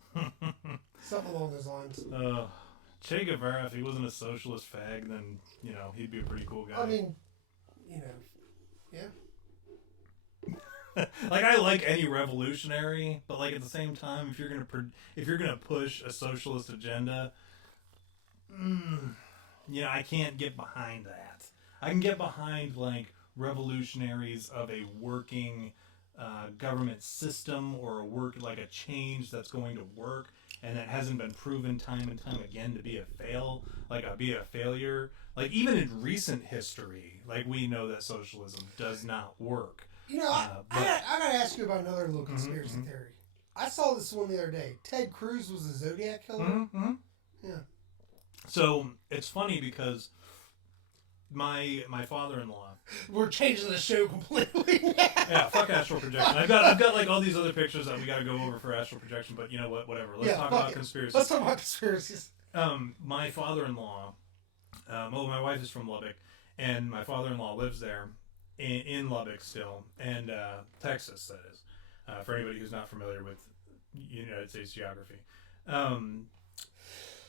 Something along those lines. Che Guevara, if he wasn't a socialist fag, then he'd be a pretty cool guy. I mean, yeah. Like, I like any revolutionary, but like at the same time, if you're gonna push a socialist agenda, I can't get behind that. I can get behind like revolutionaries of a working government system, or a change that's going to work and that hasn't been proven time and time again to be a failure. Like, even in recent history, like, we know that socialism does not work. I gotta ask you about another little conspiracy theory. I saw this one the other day. Ted Cruz was a Zodiac killer. Yeah. So it's funny because my father-in-law. We're changing the show completely. Yeah, fuck astral projection. I've got like all these other pictures that we got to go over for astral projection, but you know what? Whatever. Let's talk about conspiracies. Let's talk about conspiracies. My father-in-law. My wife is from Lubbock, and my father-in-law lives there in Lubbock still, and Texas, that is, for anybody who's not familiar with United States geography.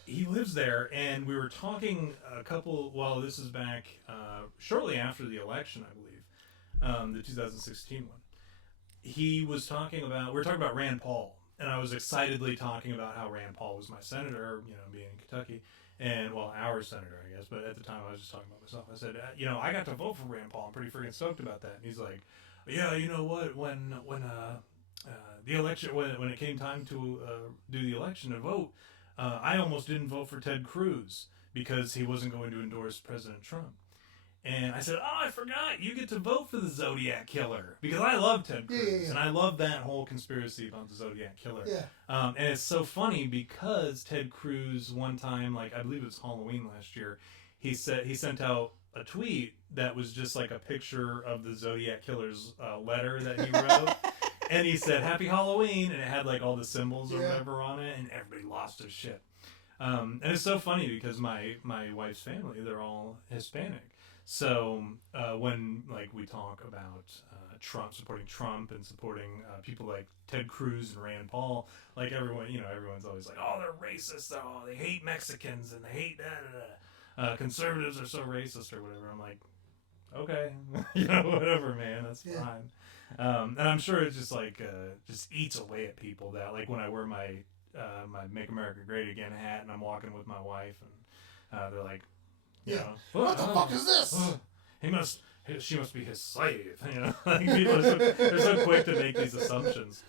He lives there, and we were talking this is back shortly after the election, I believe, the 2016 one. We were talking about Rand Paul, and I was excitedly talking about how Rand Paul was my senator, being in Kentucky, and, our senator, I guess, but at the time I was just talking about myself. I said, I got to vote for Rand Paul. I'm pretty freaking stoked about that. And he's like, yeah, you know what, when the election, when it came time to do the election and vote, I almost didn't vote for Ted Cruz because he wasn't going to endorse President Trump. And I said, I forgot, you get to vote for the Zodiac Killer. Because I love Ted Cruz, and I love that whole conspiracy about the Zodiac Killer. Yeah. And it's so funny because Ted Cruz, one time, like, I believe it was Halloween last year, he sent out a tweet that was just like a picture of the Zodiac Killer's letter that he wrote. And he said, Happy Halloween, and it had like all the symbols or whatever on it, and everybody lost their shit. And it's so funny because my wife's family, they're all Hispanic. So when we talk about supporting Trump and supporting people like Ted Cruz and Rand Paul, like everyone's always like, oh, they're racist, they hate Mexicans and they hate conservatives are so racist or whatever. I'm like, okay, whatever, man, that's fine. And I'm sure it's just just eats away at people that, like, when I wear my Make America Great Again hat and I'm walking with my wife and they're like, what the fuck is this? She must be his slave. Like, people they're so quick to make these assumptions.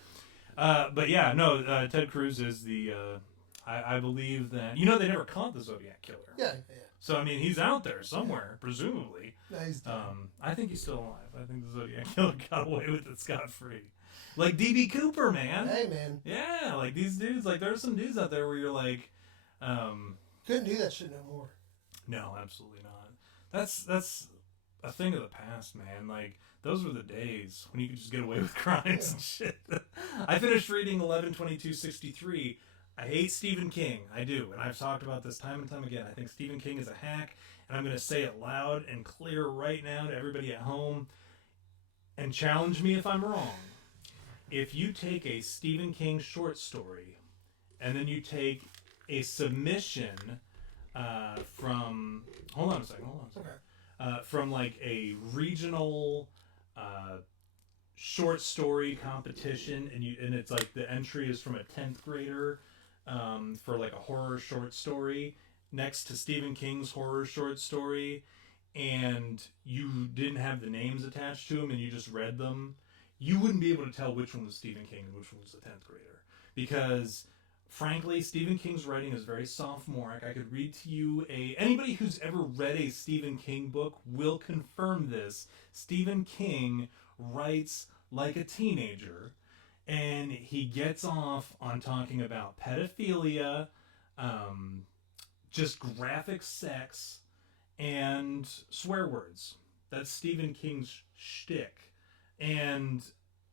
But yeah, no, Ted Cruz is the. I believe that they never caught the Zodiac Killer. Yeah. So I mean, he's out there somewhere, presumably. No, he's dead. I think he's still alive. I think the Zodiac Killer got away with it scot-free. Like D.B. Cooper, man. Hey, man. Yeah, like these dudes. Like, there are some dudes out there where you're like, couldn't do that shit no more. No, absolutely not. That's a thing of the past, man. Like, those were the days when you could just get away with crimes and shit. I finished reading 11/22/63. I hate Stephen King. I do. And I've talked about this time and time again. I think Stephen King is a hack. And I'm going to say it loud and clear right now to everybody at home. And challenge me if I'm wrong. If you take a Stephen King short story and then you take a submission from... Hold on a second. Okay. From like a regional short story competition, and it's like the entry is from a 10th grader for like a horror short story next to Stephen King's horror short story, and you didn't have the names attached to them and you just read them, you wouldn't be able to tell which one was Stephen King and which one was the 10th grader. Because frankly, Stephen King's writing is very sophomoric. I could read to you anybody who's ever read a Stephen King book will confirm this. Stephen King writes like a teenager, and he gets off on talking about pedophilia, just graphic sex, and swear words. That's Stephen King's shtick. And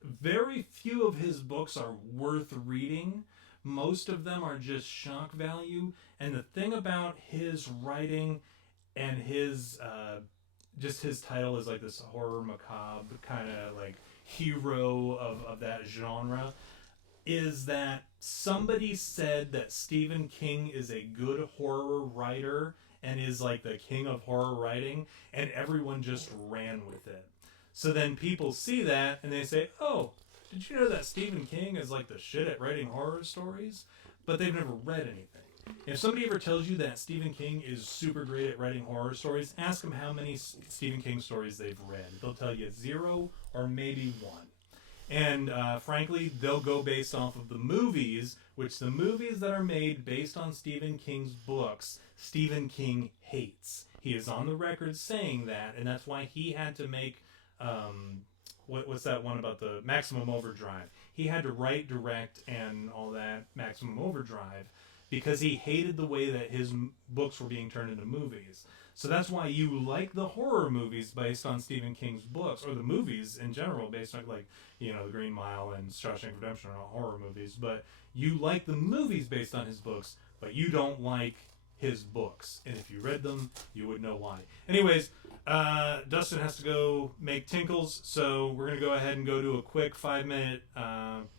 very few of his books are worth reading. Most of them are just shock value. And the thing about his writing and his just his title is like this horror macabre kind of like hero of that genre, is that somebody said that Stephen King is a good horror writer and is like the king of horror writing, and everyone just ran with it. So then people see that and they say, oh, did you know that Stephen King is like the shit at writing horror stories? But they've never read anything. If somebody ever tells you that Stephen King is super great at writing horror stories, ask them how many Stephen King stories they've read. They'll tell you 0 or maybe 1. And frankly, they'll go based off of the movies, which the movies that are made based on Stephen King's books, Stephen King hates. He is on the record saying that, and that's why he had to make, what's that one about the Maximum Overdrive? He had to write, direct, and all that Maximum Overdrive because he hated the way that his books were being turned into movies. So that's why you like the horror movies based on Stephen King's books, or the movies in general based on, like, you know, The Green Mile and Shawshank Redemption are all horror movies. But you like the movies based on his books, but you don't like his books. And if you read them, you would know why. Anyways, Dustin has to go make tinkles, so we're going to go ahead and go to a quick 5-minute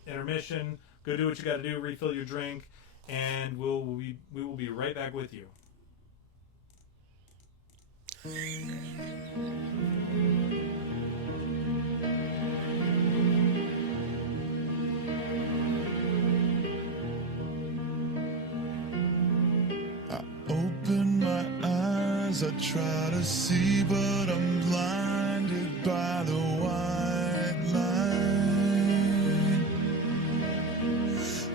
intermission. Go do what you got to do, refill your drink, and we will be right back with you. I try to see, but I'm blinded by the white line.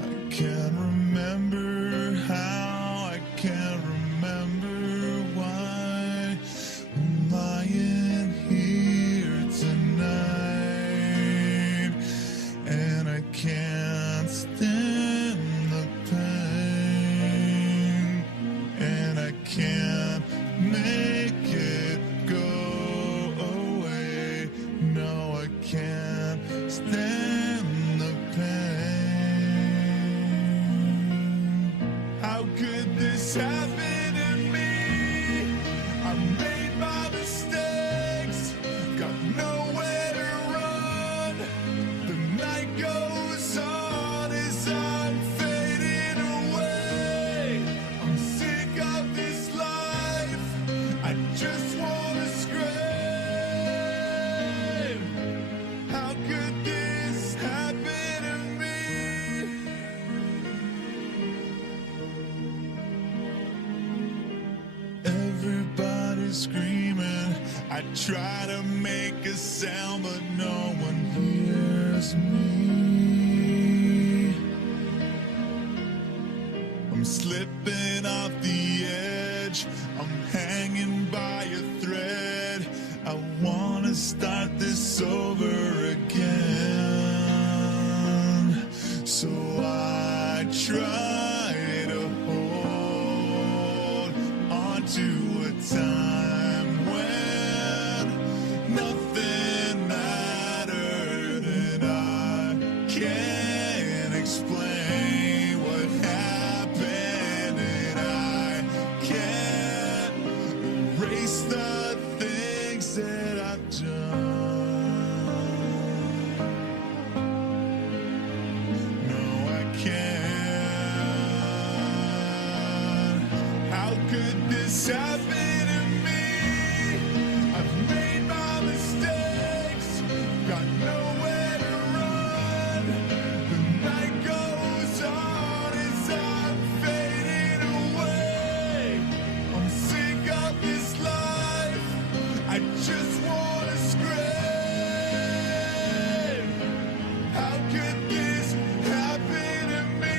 I can't remember how, I can't remember why I'm lying here tonight, and I can't stand the pain, and I can't make it go away. No, I can't stand the pain. How could this happen to me? I made my mistakes, got nowhere to run. The night goes on as I'm fading away. I'm sick of this life, I just wanna scream. How could this happen to me? Everybody's screaming, I try to make a sound, but no one hears me. I'm slipping off the edge, I'm hanging by a thread. I wanna start this over again. So I try to hold on to a time when nothing mattered, and I can't explain what happened, and I can't erase the things that I've done. No, I can't. How could this happen to me? I've made my mistakes, got nowhere to run. The night goes on as I'm fading away. I'm sick of this life, I just wanna scream. How could this happen to me?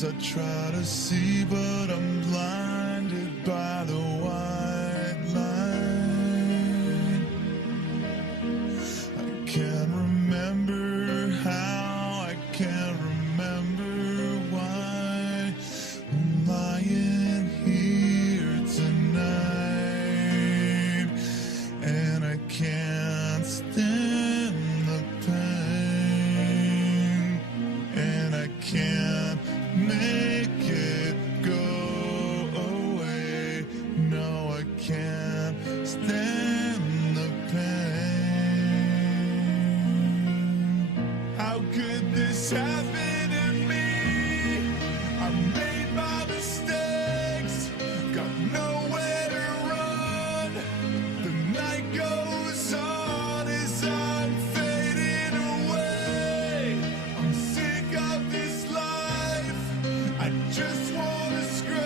stars I try to see, but I'm blinded by the white line. I can't remember how, I can't remember why I'm lying here tonight, and I can't stand the pain, and I can't make it go away. No, I can't stand the pain. How could this happen to me? I made my mistakes, got nowhere to run. The night goes on as I'm fading away. I'm sick of this life, I just wanna scream.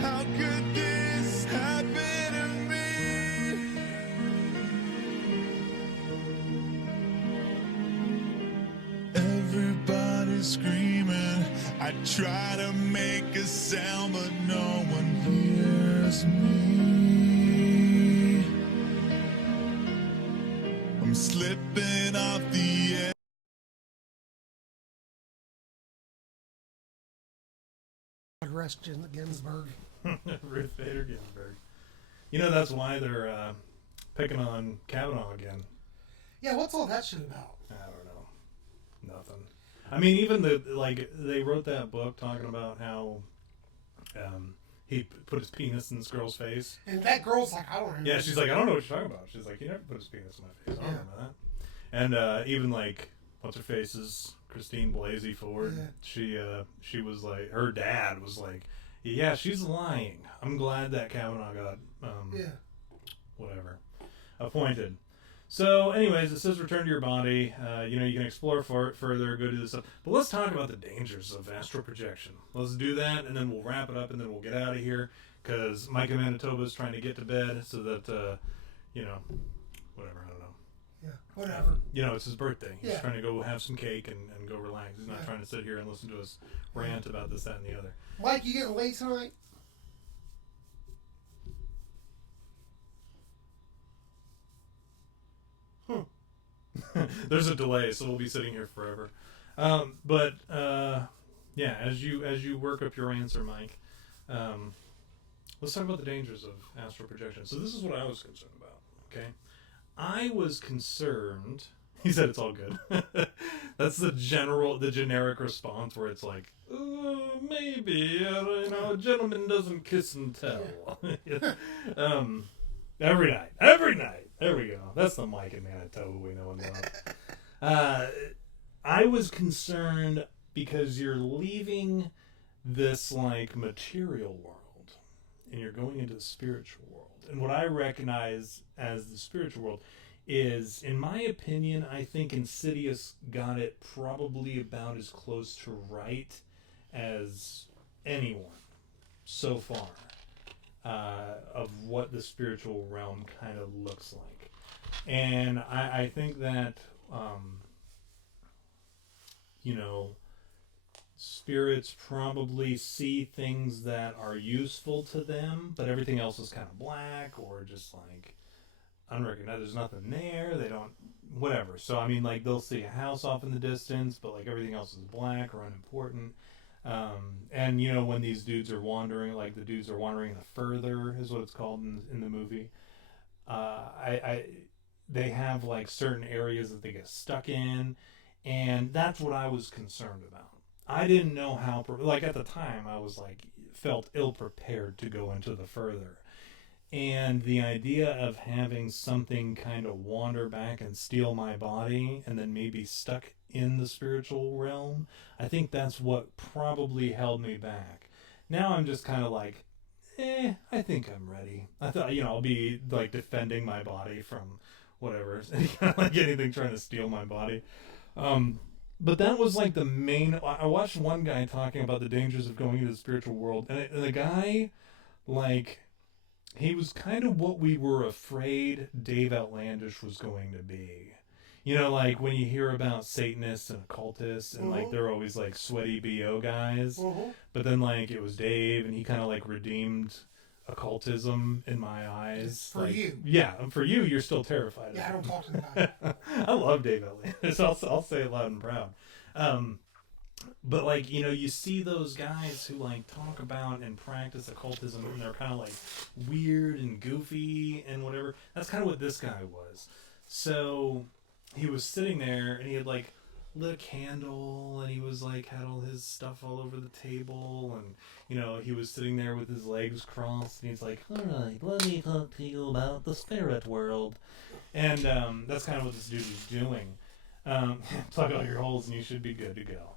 How could this happen to me? Everybody's screaming, I try to make a sound, but no one hears me. I'm slipping off the edge. Rest Ginsburg. Ruth Bader Ginsburg. You know, that's why they're picking on Kavanaugh again. Yeah, what's all that shit about? I don't know. Nothing. I mean, even they wrote that book talking about how he put his penis in this girl's face. And that girl's like, I don't know. Yeah, she's like, I don't know what you're talking about. She's like, he never put his penis in my face. I don't remember that. And even like, what's her face's Christine Blasey Ford. Yeah. She was like, her dad was like, yeah, she's lying. I'm glad that Kavanaugh got whatever appointed. So, anyways, it says return to your body. You know, you can explore for it further, go do this stuff. But let's talk about the dangers of astral projection. Let's do that, and then we'll wrap it up, and then we'll get out of here, because Mike in Manitoba is trying to get to bed so that, you know, whatever, I don't know. Yeah, whatever. You know, it's his birthday. He's Yeah. trying to go have some cake and go relax. He's not trying to sit here and listen to us rant about this, that, and the other. Mike, you getting late tonight? There's a delay, so we'll be sitting here forever. But yeah, as you work up your answer, Mike, let's talk about the dangers of astral projection. So this is what I was concerned about. Okay, I was concerned. He said it's all good. That's the generic response where it's like, maybe, you know, a gentleman doesn't kiss and tell. Every night. There we go. That's the Mike in Manitoba we know and love. I was concerned because you're leaving this like material world and you're going into the spiritual world. And what I recognize as the spiritual world is, in my opinion, I think Insidious got it probably about as close to right as anyone so far. Of what the spiritual realm kind of looks like. And I think that, you know, spirits probably see things that are useful to them, but everything else is kind of black or just like unrecognized. There's nothing there. They don't, whatever. So, I mean, like, they'll see a house off in the distance, but like everything else is black or unimportant. And you know, when these dudes are wandering, like the dudes are wandering in the further is what it's called in the movie. They have like certain areas that they get stuck in, and that's what I was concerned about. I didn't know how, like at the time I was like, felt ill prepared to go into the further. And the idea of having something kind of wander back and steal my body and then maybe stuck in the spiritual realm, I think that's what probably held me back. Now I'm just kind of like, I think I'm ready. I thought, you know, I'll be like defending my body from whatever, like anything trying to steal my body. But that was like the main. I watched one guy talking about the dangers of going into the spiritual world, and the guy, like, he was kind of what we were afraid Dave Outlandish was going to be. You know, like when you hear about Satanists and occultists, and like they're always like sweaty BO guys, but then like it was Dave, and he kind of like redeemed occultism in my eyes. For like, you. yeah, for you, you're still terrified. Yeah, I of don't him. talk to the guy. I love Dave Elliott. I'll say it loud and proud. But like, you know, you see those guys who like talk about and practice occultism, and they're kind of like weird and goofy and whatever. That's kind of what this guy was. So he was sitting there, and he had like lit a candle, and he was like had all his stuff all over the table, and you know, he was sitting there with his legs crossed, and he's like, all right, let me talk to you about the spirit world. And that's kind of what this dude was doing. Plug all your holes and you should be good to go.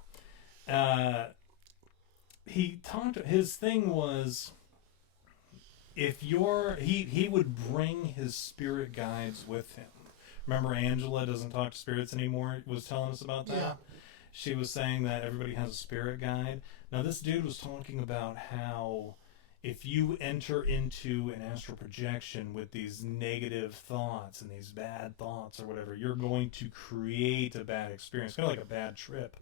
His thing was, if he would bring his spirit guides with him. Remember, Angela doesn't talk to spirits anymore, was telling us about that? Yeah. She was saying that everybody has a spirit guide. Now, this dude was talking about how if you enter into an astral projection with these negative thoughts and these bad thoughts or whatever, you're going to create a bad experience, kind of like a bad trip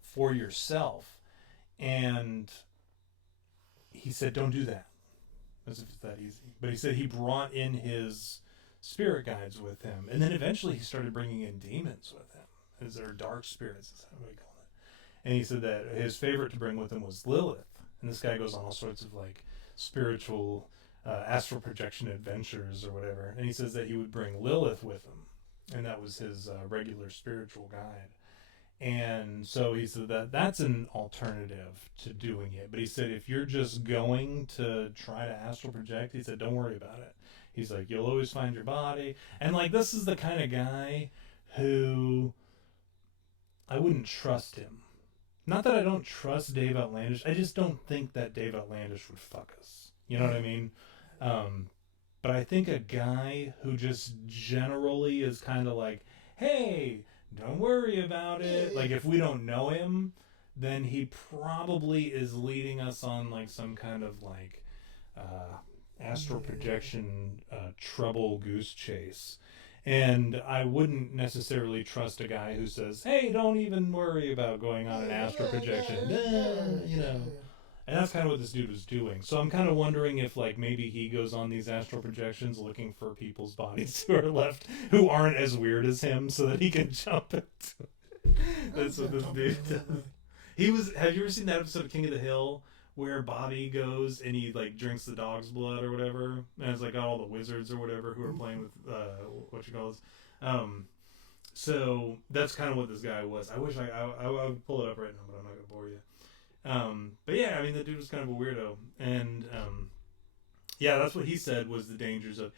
for yourself. And he said, don't do that. As if it's that easy. But he said he brought in his spirit guides with him. And then eventually he started bringing in demons with him. These are dark spirits, is what we call it. And he said that his favorite to bring with him was Lilith. And this guy goes on all sorts of like spiritual astral projection adventures or whatever. And he says that he would bring Lilith with him. And that was his regular spiritual guide. And so he said that that's an alternative to doing it. But he said if you're just going to try to astral project, he said don't worry about it. He's like, you'll always find your body. And like, this is the kind of guy who I wouldn't trust him. Not that I don't trust Dave Outlandish. I just don't think that Dave Outlandish would fuck us. You know what I mean? But I think a guy who just generally is kind of like, hey, don't worry about it. Like, if we don't know him, then he probably is leading us on like some kind of like astral projection trouble goose chase. And I wouldn't necessarily trust a guy who says, hey, don't even worry about going on an astral projection. You know. And that's kind of what this dude was doing. So I'm kind of wondering if like maybe he goes on these astral projections looking for people's bodies who are left, who aren't as weird as him, so that he can jump into. That's what this dude does. Have you ever seen that episode of King of the Hill where Bobby goes and he like drinks the dog's blood or whatever, and it's like all the wizards or whatever who are playing with what you call this. So that's kind of what this guy was. I wish I would pull it up right now, but I'm not gonna bore you. But yeah, I mean the dude was kind of a weirdo, and yeah, that's what he said was the dangers of.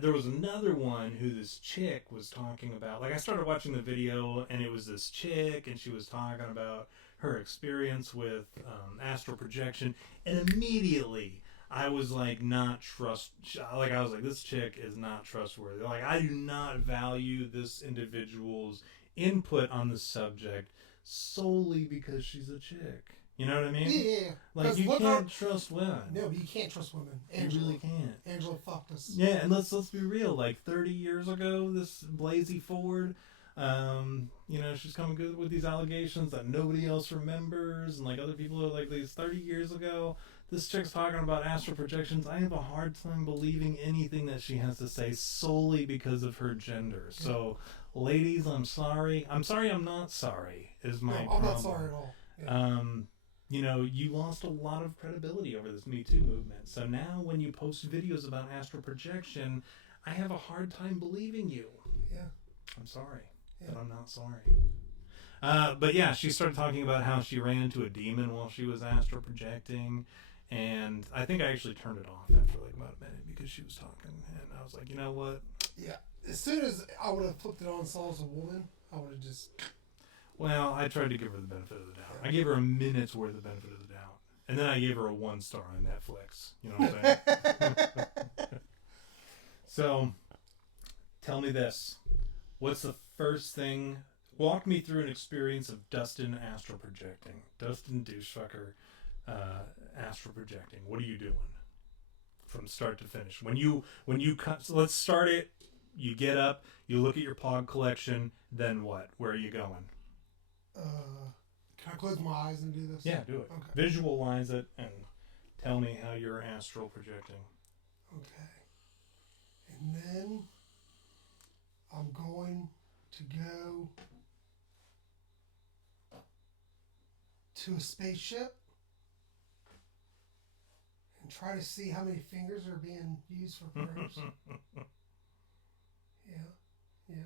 There was another one who this chick was talking about. Like I started watching the video, and it was this chick, and she was talking about her experience with astral projection, and immediately I was like I was like, this chick is not trustworthy. Like I do not value this individual's input on the subject solely because she's a chick. You know what I mean? Yeah. Like you can't trust women. No, you can't trust women. You really can't. Angela fucked us. Yeah, and let's be real. Like 30 years ago, this Blasey Ford, you know, she's coming good with these allegations that nobody else remembers, and like other people are like these 30 years ago. This chick's talking about astral projections. I have a hard time believing anything that she has to say solely because of her gender. Yeah. So, ladies, I'm sorry. I'm sorry. I'm not sorry. Is my problem. I'm not sorry at all. Yeah. You know, you lost a lot of credibility over this Me Too movement. So now when you post videos about astral projection, I have a hard time believing you. Yeah. I'm sorry, but I'm not sorry. But yeah, she started talking about how she ran into a demon while she was astral projecting. And I think I actually turned it off after like about a minute because she was talking. And I was like, you know what? Yeah. As soon as I would have flipped it on and saw as a woman, I would have just... Well, I tried to give her the benefit of the doubt. I gave her a minute's worth of benefit of the doubt. And then I gave her a 1 star on Netflix. You know what I'm saying? So, tell me this. What's the first thing... Walk me through an experience of Dustin astral projecting. Dustin douchefucker astral projecting. What are you doing? From start to finish. When you cut... So let's start it... you get up, you look at your pog collection, then what? Where are you going? Can I close my eyes and do this? Yeah, do it. Okay. Visualize it and tell me how you're astral projecting. Okay. And then I'm going to go to a spaceship and try to see how many fingers are being used for prayers. Yeah.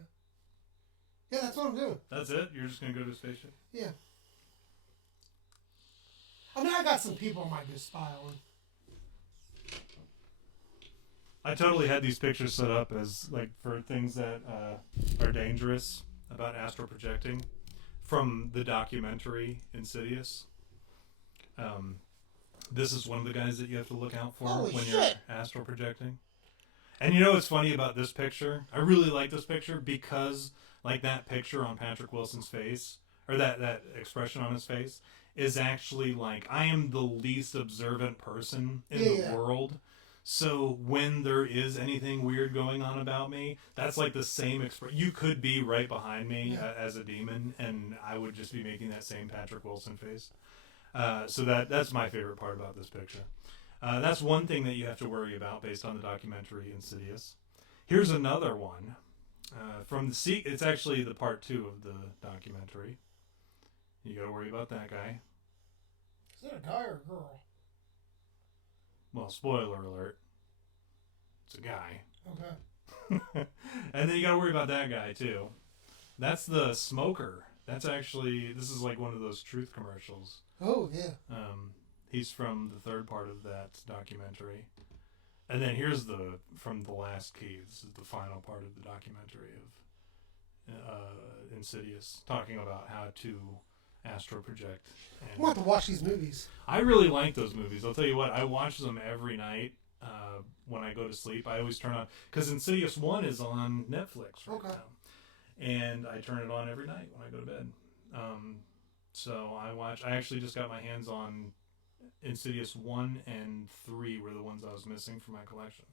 Yeah, that's what I'm doing. That's it? You're just going to go to a spaceship? Yeah. I mean, I got some people I might go spy on. I totally had these pictures set up as like for things that are dangerous about astral projecting from the documentary Insidious. This is one of the guys that you have to look out for when you're astral projecting. And you know what's funny about this picture? I really like this picture because like that picture on Patrick Wilson's face, or that expression on his face, is actually like, I am the least observant person in the world. So when there is anything weird going on about me, that's like the same expression. You could be right behind me as a demon, and I would just be making that same Patrick Wilson face. So that's my favorite part about this picture. That's one thing that you have to worry about based on the documentary Insidious. Here's another one from the it's actually the part 2 of the documentary. You got to worry about that guy. Is it a guy or a girl? Well, spoiler alert. It's a guy. Okay. And then you got to worry about that guy too. That's the smoker. That's actually, this is like one of those truth commercials. Oh, yeah. He's from the third part of that documentary. And then here's from the last key. This is the final part of the documentary of Insidious, talking about how to astral project. And I'm going to have to watch these movies. I really like those movies. I'll tell you what, I watch them every night when I go to sleep. I always turn on, because Insidious 1 is on Netflix right now. And I turn it on every night when I go to bed. So I actually just got my hands on Insidious 1 and 3 were the ones I was missing from my collection.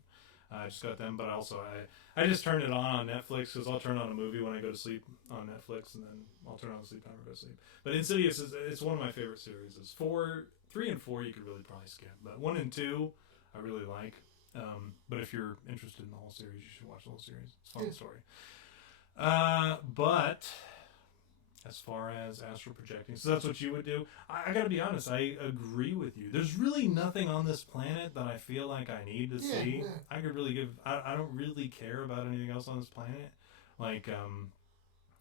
I just got them, but also I just turn it on Netflix, because I'll turn on a movie when I go to sleep on Netflix, and then I'll turn on the sleep timer and go to sleep. But Insidious it's one of my favorite series. 3 and 4 you could really probably skip, but 1 and 2 I really like. But if you're interested in the whole series, you should watch the whole series. It's a fun story. But as far as astral projecting, so that's what you would do. I gotta be honest, I agree with you. There's really nothing on this planet that I feel like I need to see. I could really I don't really care about anything else on this planet. Like,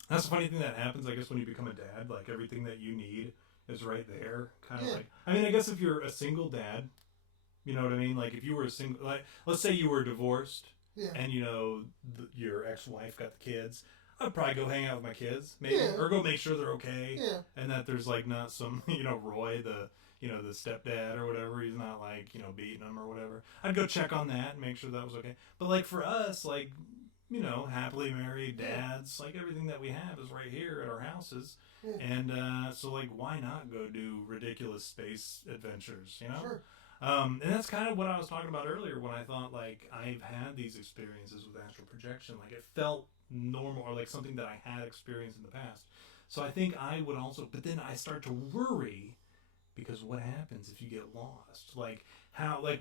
that's the funny thing that happens, I guess, when you become a dad. Like, everything that you need is right there. Kind of like, I mean, I guess if you're a single dad, you know what I mean? Like, if you were a single, like, let's say you were divorced, and, you know, your ex-wife got the kids, I'd probably go hang out with my kids, maybe, or go make sure they're okay, and that there's, like, not some, you know, Roy, the stepdad or whatever, he's not, like, you know, beating them or whatever. I'd go check on that and make sure that was okay. But, like, for us, like, you know, happily married dads, like, everything that we have is right here at our houses. And so, like, why not go do ridiculous space adventures, you know? Sure. And that's kind of what I was talking about earlier when I thought, like, I've had these experiences with astral projection. Like, it felt normal, or like something that I had experienced in the past. So I think I would also, but then I start to worry, because what happens if you get lost? Like,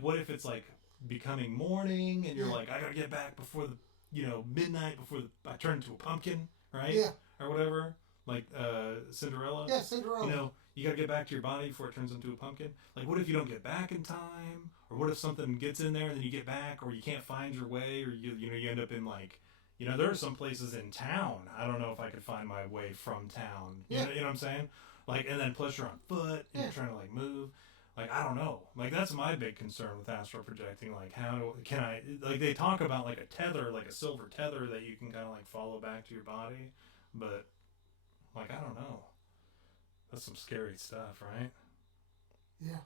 what if it's like becoming morning and you're like, I gotta get back before the, you know, midnight, before I turn into a pumpkin, right? Yeah. Or whatever. Like Cinderella. Yeah, Cinderella. You know, you gotta get back to your body before it turns into a pumpkin. Like, what if you don't get back in time? Or what if something gets in there and then you get back, or you can't find your way, or you end up in, like, you know, there are some places in town. I don't know if I could find my way from town. You know what I'm saying? Like, and then plus you're on foot and you're trying to, like, move. Like, I don't know. Like, that's my big concern with astral projecting. Like, can I, like, they talk about, like, a tether, like a silver tether that you can kind of, like, follow back to your body. But, like, I don't know. That's some scary stuff, right? Yeah.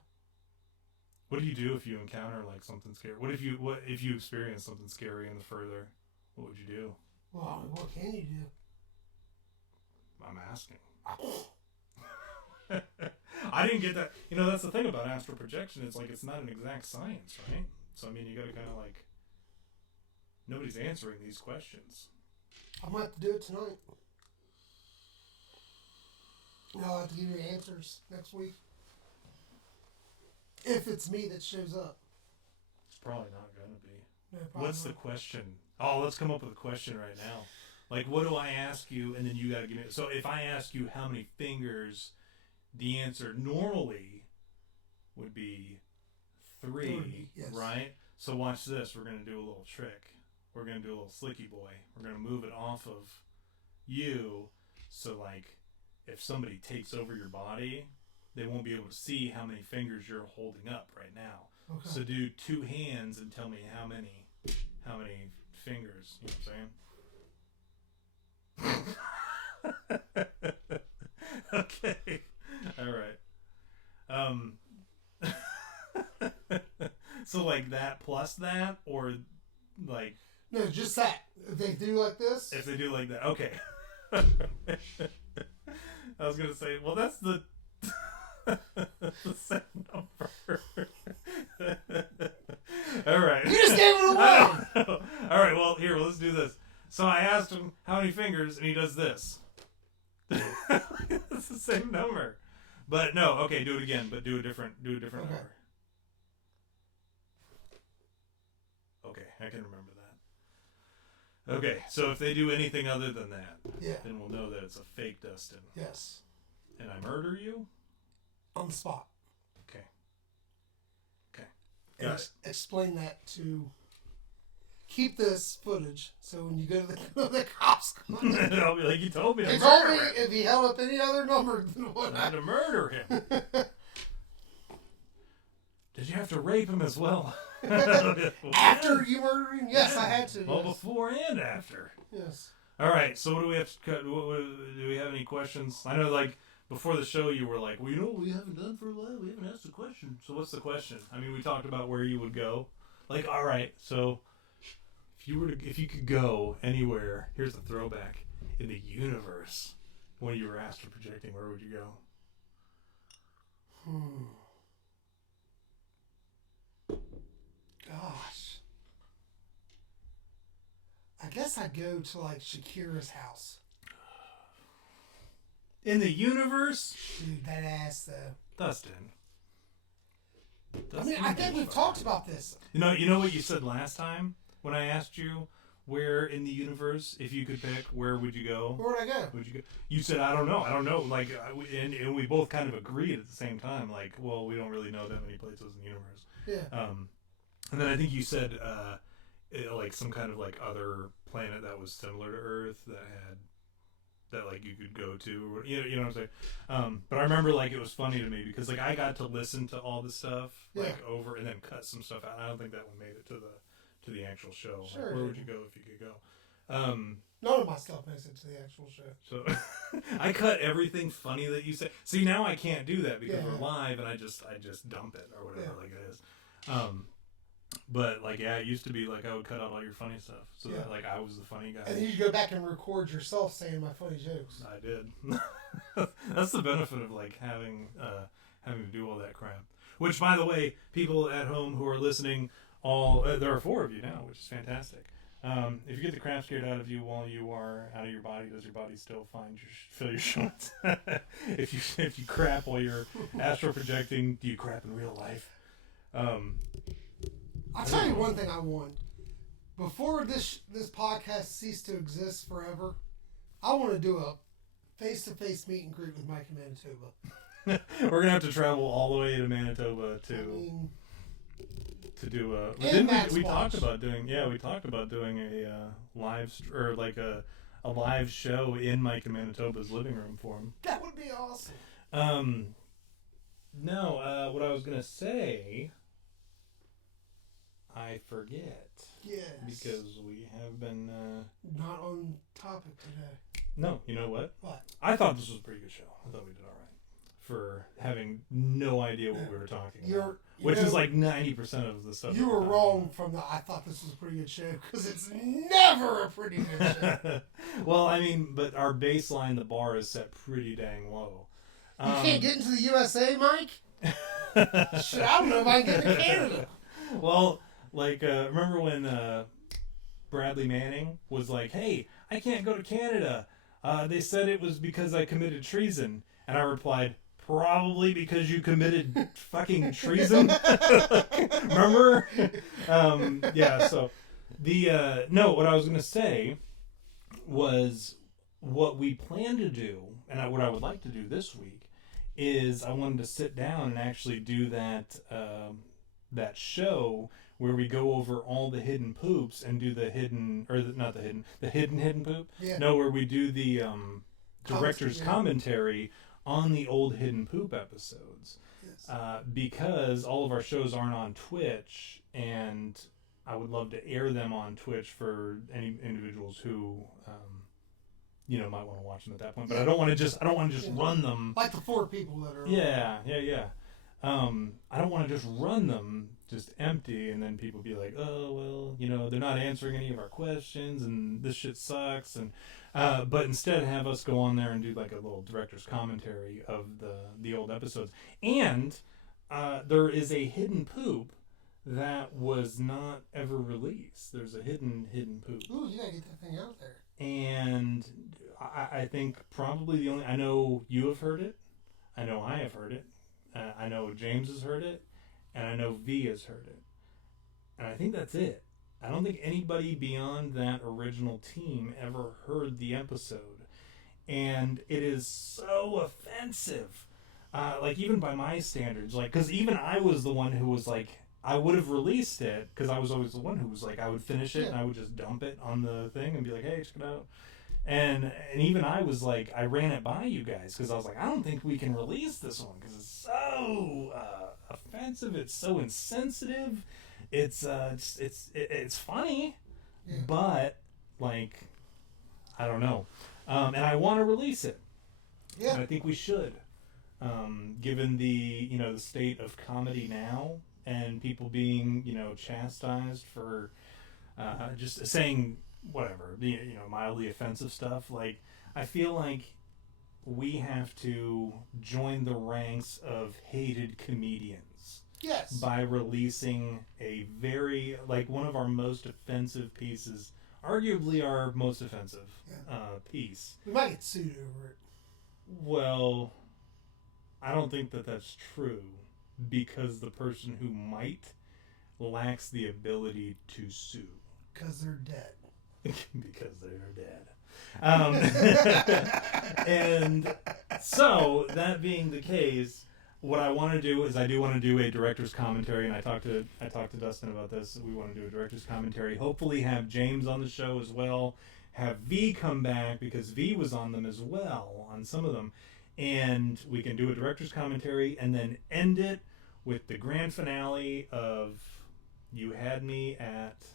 What do you do if you encounter, like, something scary? What if you experience something scary in the further? What would you do? Well, what can you do? I'm asking. I didn't get that. You know, that's the thing about astral projection. It's like, it's not an exact science, right? So, I mean, you got to kind of, like, Nobody's answering these questions. I'm going to have to do it tonight. I'll have to give you answers next week. If it's me that shows up. It's probably not going to be. No, probably What's the not. question? Oh, let's come up with a question right now. Like, what do I ask you? And then you got to give me. So if I ask you how many fingers, the answer normally would be 3, yes. right? So watch this. We're going to do a little trick. We're going to do a little slicky boy. We're going to move it off of you. So, like, if somebody takes over your body, they won't be able to see how many fingers you're holding up right now. Okay. So do 2 hands and tell me how many fingers. You know what I'm saying? Okay. All right. So like that plus that, or like No, just that. If they do like this. if they do like that, okay. I was gonna say, well, that's the same number. All right. You just gave it away. All right. Well, here, let's do this. So I asked him how many fingers, and he does this. It's the same number, but no. Okay, do it again, but do a different Okay. number. Okay, I can remember that. Okay, so if they do anything other than that, Yeah. then we'll know that it's a fake Dustin. Yes. And I murder you? On the spot. Okay. Okay. And Got it. explain that to. Keep this footage so when you go to the cops. I'll be like, you told me to He murder told me him. if he held up any other number than what I had to murder him. Did you have to rape him as well? After you murdered him? Yes, I had to. Well, Yes. before and after. Yes. All right, so what do we have to cut? Do we have any questions? I know, like, before the show, you were like, well, you know what we haven't done for a while? We haven't asked a question. So what's the question? I mean, we talked about where you would go. Like, all right, so if you could go anywhere, here's a throwback, in the universe, when you were astral projecting, where would you go? Gosh. I guess I'd go to, like, Shakira's house. In the universe? Dude, that ass, though. Dustin. I mean, I think we've talked about this. You know what you said last time when I asked you where in the universe, if you could pick, where would you go? Where would I go? Would you go? You said I don't know. Like, and we both kind of agreed at the same time. Like, well, we don't really know that many places in the universe. Yeah. And then I think you said like some kind of like other planet that was similar to Earth that like you could go to. You know what I'm saying? But I remember like it was funny to me because like I got to listen to all the stuff like over and then cut some stuff out. I don't think that one made it to the actual show. Sure, like, where would you go if you could go? None of my stuff makes it to the actual show. So I cut everything funny that you said. See, now I can't do that because Yeah. we're live and I just dump it or whatever Yeah. like it is. But like it used to be like I would cut out all your funny stuff so that like I was the funny guy. And then you go back and record yourself saying my funny jokes. I did. That's the benefit of like having to do all that crap. Which, by the way, people at home who are listening, there are 4 of you now, which is fantastic. If you get the crap scared out of you while you are out of your body, does your body still fill your shorts? if you crap while you're astral projecting, do you crap in real life? I'll tell you one thing I want. Before this podcast ceased to exist forever, I want to do a face-to-face meet and greet with Mike in Manitoba. We're gonna have to travel all the way to Manitoba I mean, to do a. And We talked about doing a live show in Mike and Manitoba's living room for him. that would be awesome. No, what I was gonna say, I forget. Yes. Because we have been. Not on topic today. No, you know what? What? I thought this was a pretty good show. I thought we did all right for having no idea what we were talking about. Which is like 90% of the stuff. You were wrong from the I thought this was a pretty good show, because it's never a pretty good show. Well, I mean, but our baseline, the bar is set pretty dang low. You can't get into the USA, Mike? Shit, I don't know if I can get to Canada. Well, like, remember when Bradley Manning was like, "Hey, I can't go to Canada. They said it was because I committed treason." And I replied, "Probably because you committed fucking treason." Remember? Yeah. So no, what I was gonna say was what we plan to do, and what I would like to do this week is I wanted to sit down and actually do that show where we go over all the hidden poops and do the hidden, or not the hidden poop. Yeah. No, where we do the director's commentary on the old hidden poop episodes. Yes. Because all of our shows aren't on Twitch, and I would love to air them on Twitch for any individuals who might want to watch them at that point. But I don't want to just run them like the 4 people that are. Yeah. I don't want to just run them just empty, and then people be like, "Oh, well, they're not answering any of our questions, and this shit sucks." And but instead have us go on there and do like a little director's commentary of the old episodes. And there is a hidden poop that was not ever released. There's a hidden poop. Ooh, you gotta get that thing out there. And I think probably I know you have heard it. I know I have heard it. I know James has heard it. And I know V has heard it. And I think that's it. I don't think anybody beyond that original team ever heard the episode. And it is so offensive. Like, even by my standards. Like, because even I was the one who was like, I would have released it, because I was always the one who was like, I would finish it and I would just dump it on the thing and be like, "Hey, check it out." And even I was like, I ran it by you guys because I was like, I don't think we can release this one because it's so offensive. It's so insensitive. It's funny, but like, I don't know. And I want to release it. Yeah. And I think we should, given the the state of comedy now and people being chastised for just saying whatever, mildly offensive stuff. Like, I feel like we have to join the ranks of hated comedians. Yes. By releasing a very, like, one of our most offensive pieces, arguably our most offensive piece. We might get sued over it. Well, I don't think that that's true, because the person who might lacks the ability to sue. Because they're dead. Because they're dead. And so, that being the case, what I want to do is I do want to do a director's commentary, and I talked to Dustin about this. We want to do a director's commentary. Hopefully have James on the show as well. Have V come back, because V was on them as well, on some of them. And we can do a director's commentary and then end it with the grand finale of You Had Me at...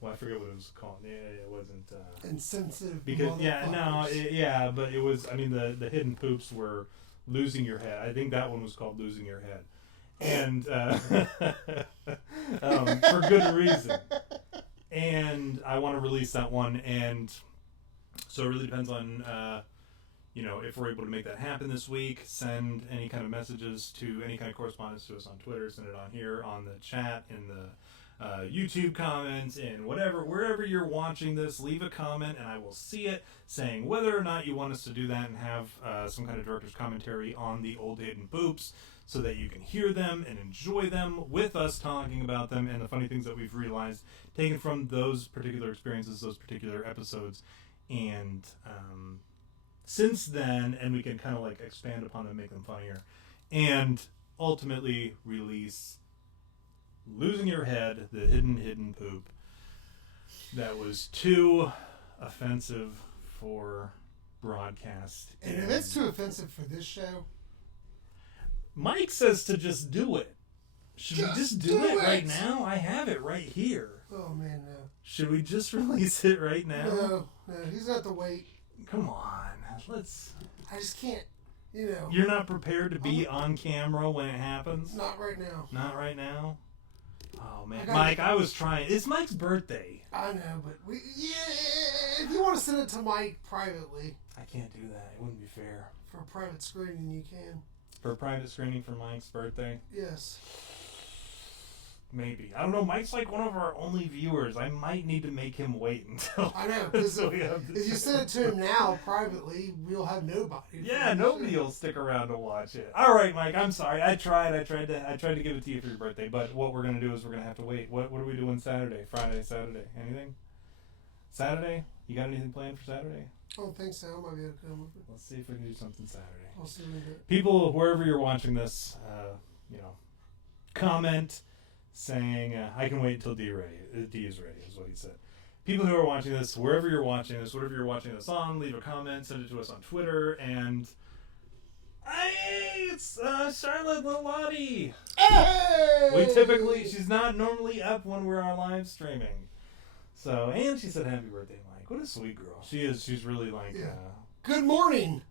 Well, I forget what it was called. Yeah, it wasn't... insensitive. Because, but it was... I mean, the hidden poops were Losing Your Head. I think that one was called Losing Your Head. And for good reason. And I want to release that one. And so it really depends on, if we're able to make that happen this week. Send any kind of messages to any kind of correspondence to us on Twitter. Send it on here, on the chat, in the... YouTube comments, and wherever you're watching this, leave a comment and I will see it, saying whether or not you want us to do that and have some kind of director's commentary on the old hidden poops, so that you can hear them and enjoy them with us talking about them and the funny things that we've realized taken from those particular experiences, those particular episodes, and since then, and we can kind of like expand upon them, make them funnier, and ultimately release Losing Your Head, the hidden poop that was too offensive for broadcast. And if it's too offensive for this show, Mike says to just do it. Should we just do it right now? I have it right here. Oh man, no. Should we just release it right now? No, he's got to wait. Come on, let's. I just can't. You're not prepared to be on camera when it happens? Not right now. Not right now? Oh man, Mike, I was trying. It's Mike's birthday. I know, but if you want to send it to Mike privately, I can't do that. It wouldn't be fair. For a private screening, you can. For a private screening for Mike's birthday? Yes. Maybe. I don't know. Mike's like one of our only viewers. I might need to make him wait until. I know, because so if you send it to him now privately, we'll have nobody. Yeah, nobody will stick around to watch it. All right, Mike. I'm sorry. I tried to give it to you for your birthday, but what we're gonna do is we're gonna have to wait. What are we doing Saturday? Friday, Saturday? Anything? Saturday? You got anything planned for Saturday? I don't think so. I might be able to come with it. Let's see if we can do something Saturday. I'll see what we do. People, wherever you're watching this, comment saying, I can wait until D is ready, is what he said. People who are watching this, wherever you're watching this, whatever you're watching this on, leave a comment, send it to us on Twitter, and it's Charlotte Lalati. Hey! She's not normally up when we're on live streaming. So, and she said happy birthday, Mike. What a sweet girl. She is. She's really like, yeah. Good morning.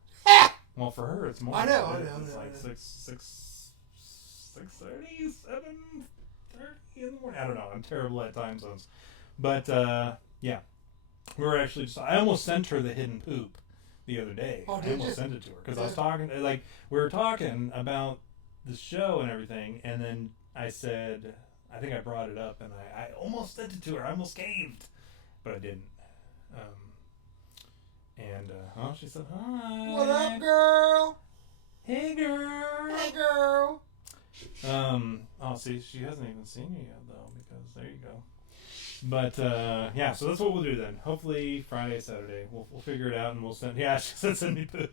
Well, for her, it's morning. I know. It's like 6:30, 7:30 in the morning. I don't know. I'm terrible at time zones. But, yeah. We were actually I almost sent her the hidden poop the other day. Oh, I almost sent it to her. Because I was talking, we were talking about the show and everything. And then I said, I think I brought it up. And I almost sent it to her. I almost caved. But I didn't. She said, hi. What up, girl? Hey, girl. Hey, girl. See, she hasn't even seen you yet, though, because there you go. But, yeah, so that's what we'll do then. Hopefully Friday, Saturday, we'll figure it out, and we'll send, she said send me poop.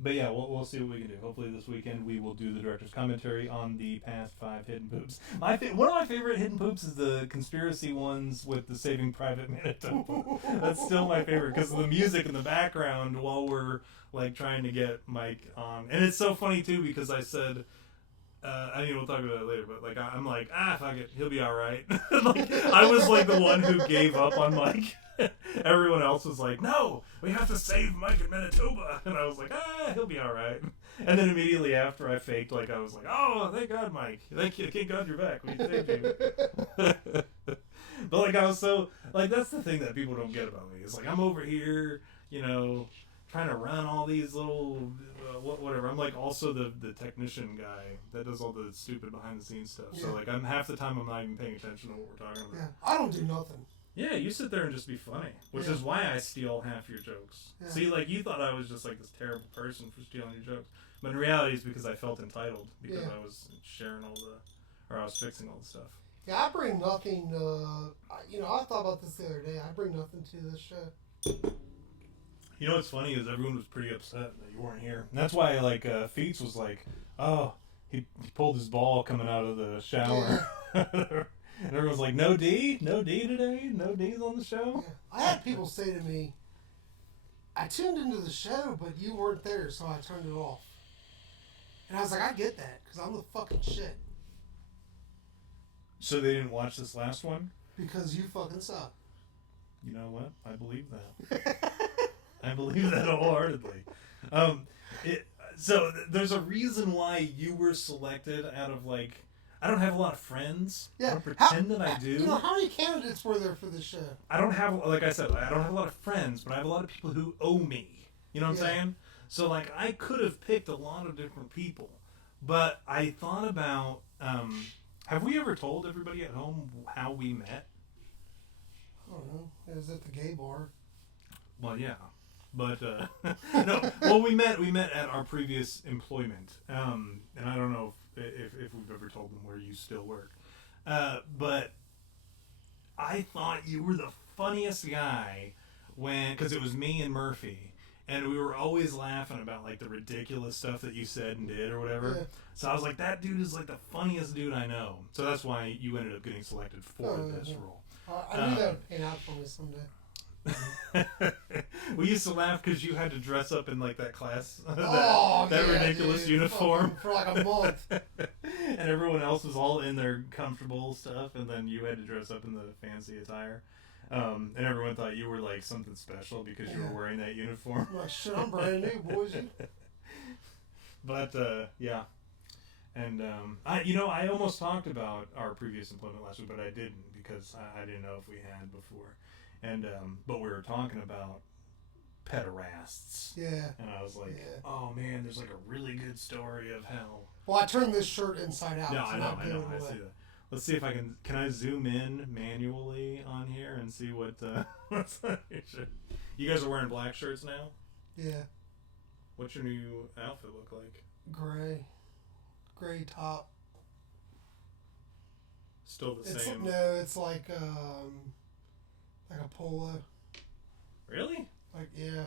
But yeah, we'll see what we can do. Hopefully this weekend we will do the director's commentary on the past 5 hidden poops. One of my favorite hidden poops is the conspiracy ones with the Saving Private Manitoba. That's still my favorite because of the music in the background while we're like trying to get Mike on. And it's so funny too because I said, we'll talk about it later, but like I'm like, fuck it, he'll be all right. Like, I was like the one who gave up on Mike. Everyone else was like, no, we have to save Mike in Manitoba. And I was like, he'll be all right. And then immediately after I faked, like, I was like, oh, thank God, Mike. Thank God you're back. We saved you. But, like, I was so, like, that's the thing that people don't get about me. It's like, I'm over here, trying to run all these little, whatever. I'm, like, also the technician guy that does all the stupid behind-the-scenes stuff. Yeah. So, like, half the time I'm not even paying attention to what we're talking about. Yeah, I don't do nothing. Yeah, you sit there and just be funny, which is why I steal half your jokes. Yeah. See, like, you thought I was just, like, this terrible person for stealing your jokes. But in reality, it's because I felt entitled because I was sharing I was fixing all the stuff. Yeah, I bring nothing, I thought about this the other day. I bring nothing to this show. You know what's funny is everyone was pretty upset that you weren't here. And that's why, like, Feats was like, oh, he pulled his ball coming out of the shower. Yeah. And everyone's like, no D? No D today? No D's on the show? Yeah. I had people say to me, I tuned into the show, but you weren't there, so I turned it off. And I was like, I get that, because I'm the fucking shit. So they didn't watch this last one? Because you fucking suck. You know what? I believe that. I believe that wholeheartedly. So there's a reason why you were selected out of, like... I don't have a lot of friends. Yeah. I don't pretend that I do. How many candidates were there for this show? I don't have, like I said, I don't have a lot of friends, but I have a lot of people who owe me. You know what I'm saying? So, like, I could have picked a lot of different people, but I thought about, have we ever told everybody at home how we met? I don't know. It was at the gay bar. Well, yeah. But, no. Well, we met at our previous employment. And I don't know if we've ever told them where you still work. But I thought you were the funniest guy because it was me and Murphy. And we were always laughing about, like, the ridiculous stuff that you said and did or whatever. Yeah. So I was like, that dude is, like, the funniest dude I know. So that's why you ended up getting selected for this role. I knew that would pan out for me someday. We used to laugh because you had to dress up in like that class, that ridiculous uniform for like a month, and everyone else was all in their comfortable stuff, and then you had to dress up in the fancy attire, and everyone thought you were like something special because you were wearing that uniform. Like, shit, I'm brand new, boys. But yeah, and I almost talked about our previous employment last week, but I didn't because I didn't know if we had before. And but we were talking about pederasts. Yeah. And I was like, Yeah. oh man, there's like a really good story of hell. Well, I turned this shirt inside out. No, so I know, not I giving it see away. that. Let's see if I can I zoom in manually on here and see what, you guys are wearing black shirts now? Yeah. What's your new outfit look like? Gray top. Still the It's same? no, it's like a polo. Really? Like yeah,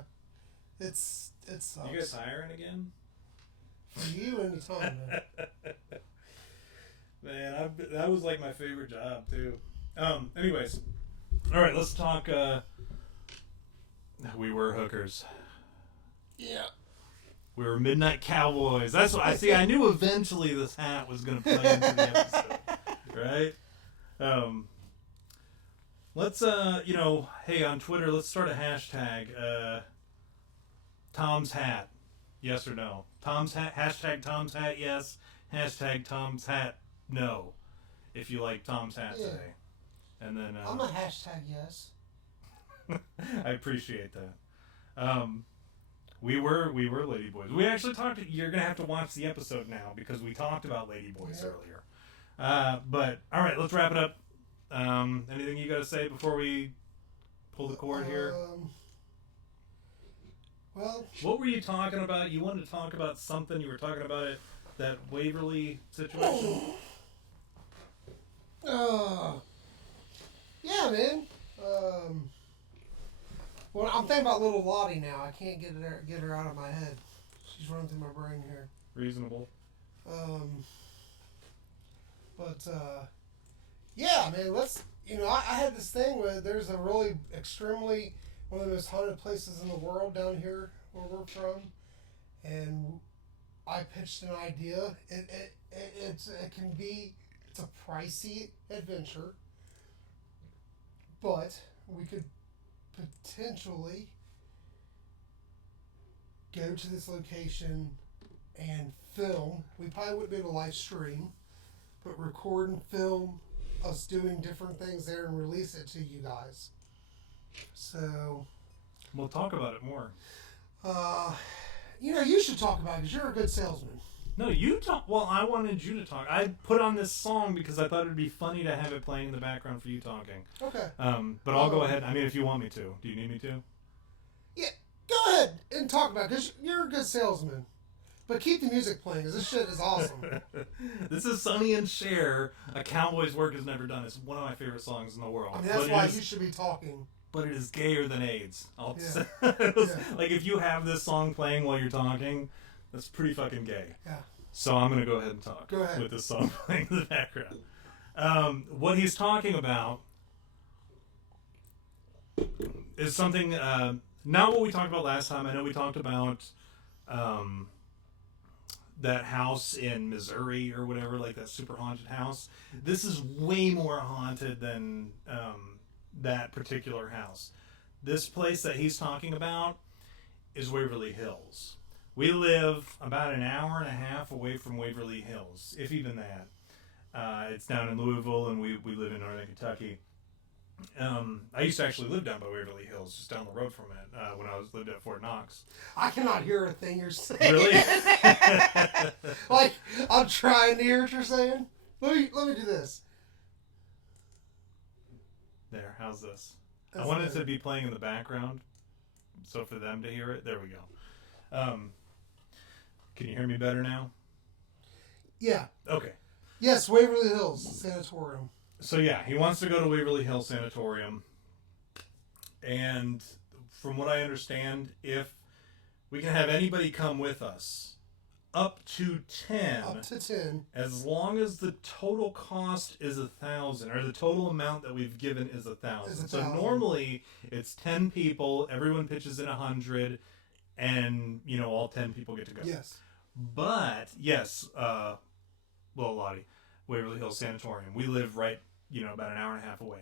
it sucks. You guys hiring again? For you anytime, man. Man, that was like my favorite job too. Anyways, all right, let's talk. We were hookers. Yeah. We were midnight cowboys. That's what I see. I knew eventually this hat was going to play into the episode, right? Let's hey, on Twitter, let's start a hashtag. Tom's hat, yes or no? Tom's hat. Hashtag Tom's hat, yes. Hashtag Tom's hat, no. If you like Tom's hat today, and then I'm a hashtag yes. I appreciate that. We were ladyboys. We actually talked. You're gonna have to watch the episode now because we talked about ladyboys earlier. But all right, let's wrap it up. Anything you got to say before we pull the cord here? Well, What were you talking about? You wanted to talk about something. You were talking about it, that Waverly situation. yeah, man. Well, I'm thinking about little Lottie now. I can't get her out of my head. She's running through my brain here. Reasonable. Yeah, man. I had this thing where there's a really extremely one of the most haunted places in the world down here where we're from, and I pitched an idea. It's a pricey adventure, but we could potentially go to this location and film. We probably wouldn't be able to live stream, but record and film us doing different things there and release it to you guys. So, We'll talk about it more. you should talk about it because you're a good salesman. No, you talk. Well, I wanted you to talk. I put on this song because I thought it'd be funny to have it playing in the background for you talking. Okay. But I'll go ahead. I mean, if you want me to. Do you need me to? Yeah, go ahead and talk about it because you're a good salesman. But keep the music playing because this shit is awesome. This is Sonny and Cher. A Cowboy's Work Is Never Done. It's one of my favorite songs in the world. I mean, that's why you should be talking. But it is gayer than AIDS. Yeah. Like, if you have this song playing while you're talking, that's pretty fucking gay. Yeah. So I'm going to go ahead and talk. Go ahead. With this song playing in the background. What he's talking about is something, not what we talked about last time. I know we talked about that house in Missouri or whatever, like that super haunted house. This is way more haunted than that particular house. This place that he's talking about is Waverly Hills. We live about an hour and a half away from Waverly Hills, if even that. It's down in Louisville, and we live in northern Kentucky. I used to actually live down by Waverly Hills, just down the road from it, when I lived at Fort Knox. I cannot hear a thing you're saying. Really? Like, I'm trying to hear what you're saying. Let me do this. There, how's this? That's I wanted it good. to be playing in the background, so for them to hear it. There we go. Can you hear me better now? Yeah. Okay. Yes, Waverly Hills Sanatorium. So yeah, he wants to go to Waverly Hills Sanatorium. And from what I understand, if we can have anybody come with us, up to 10. Up to 10. As long as the total cost is 1,000, or the total amount that we've given is 1,000. Is So 1,000. normally it's 10 people, everyone pitches in 100, and all 10 people get to go. Yes. But yes, Lottie, Waverly Hills Sanatorium. We live right, about an hour and a half away,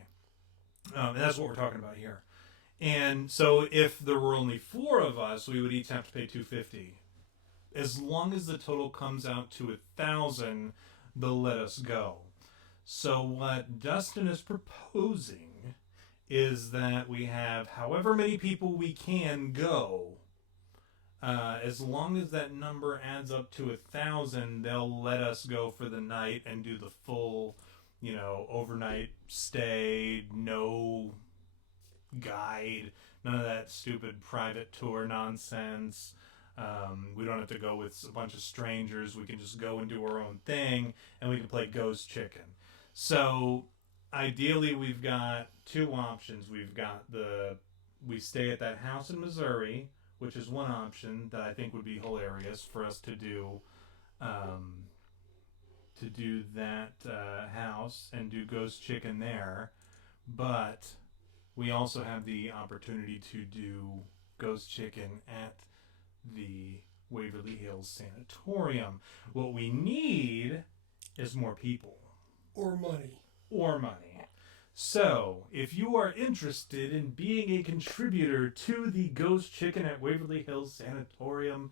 and that's what we're talking about here. And so if there were only 4 of us, we would each have to pay $250. As long as the total comes out to 1,000, they'll let us go. So what Dustin is proposing is that we have however many people we can go. As long as that number adds up to 1,000, they'll let us go for the night and do the full, overnight stay, no guide, none of that stupid private tour nonsense. We don't have to go with a bunch of strangers. We can just go and do our own thing, and we can play Ghost Chicken. So, ideally, we've got two options. We stay at that house in Missouri, which is one option that I think would be hilarious for us to do that house and do Ghost Chicken there. But we also have the opportunity to do Ghost Chicken at the Waverly Hills Sanatorium. What we need is more people. Or money. So, if you are interested in being a contributor to the Ghost Chicken at Waverly Hills Sanatorium,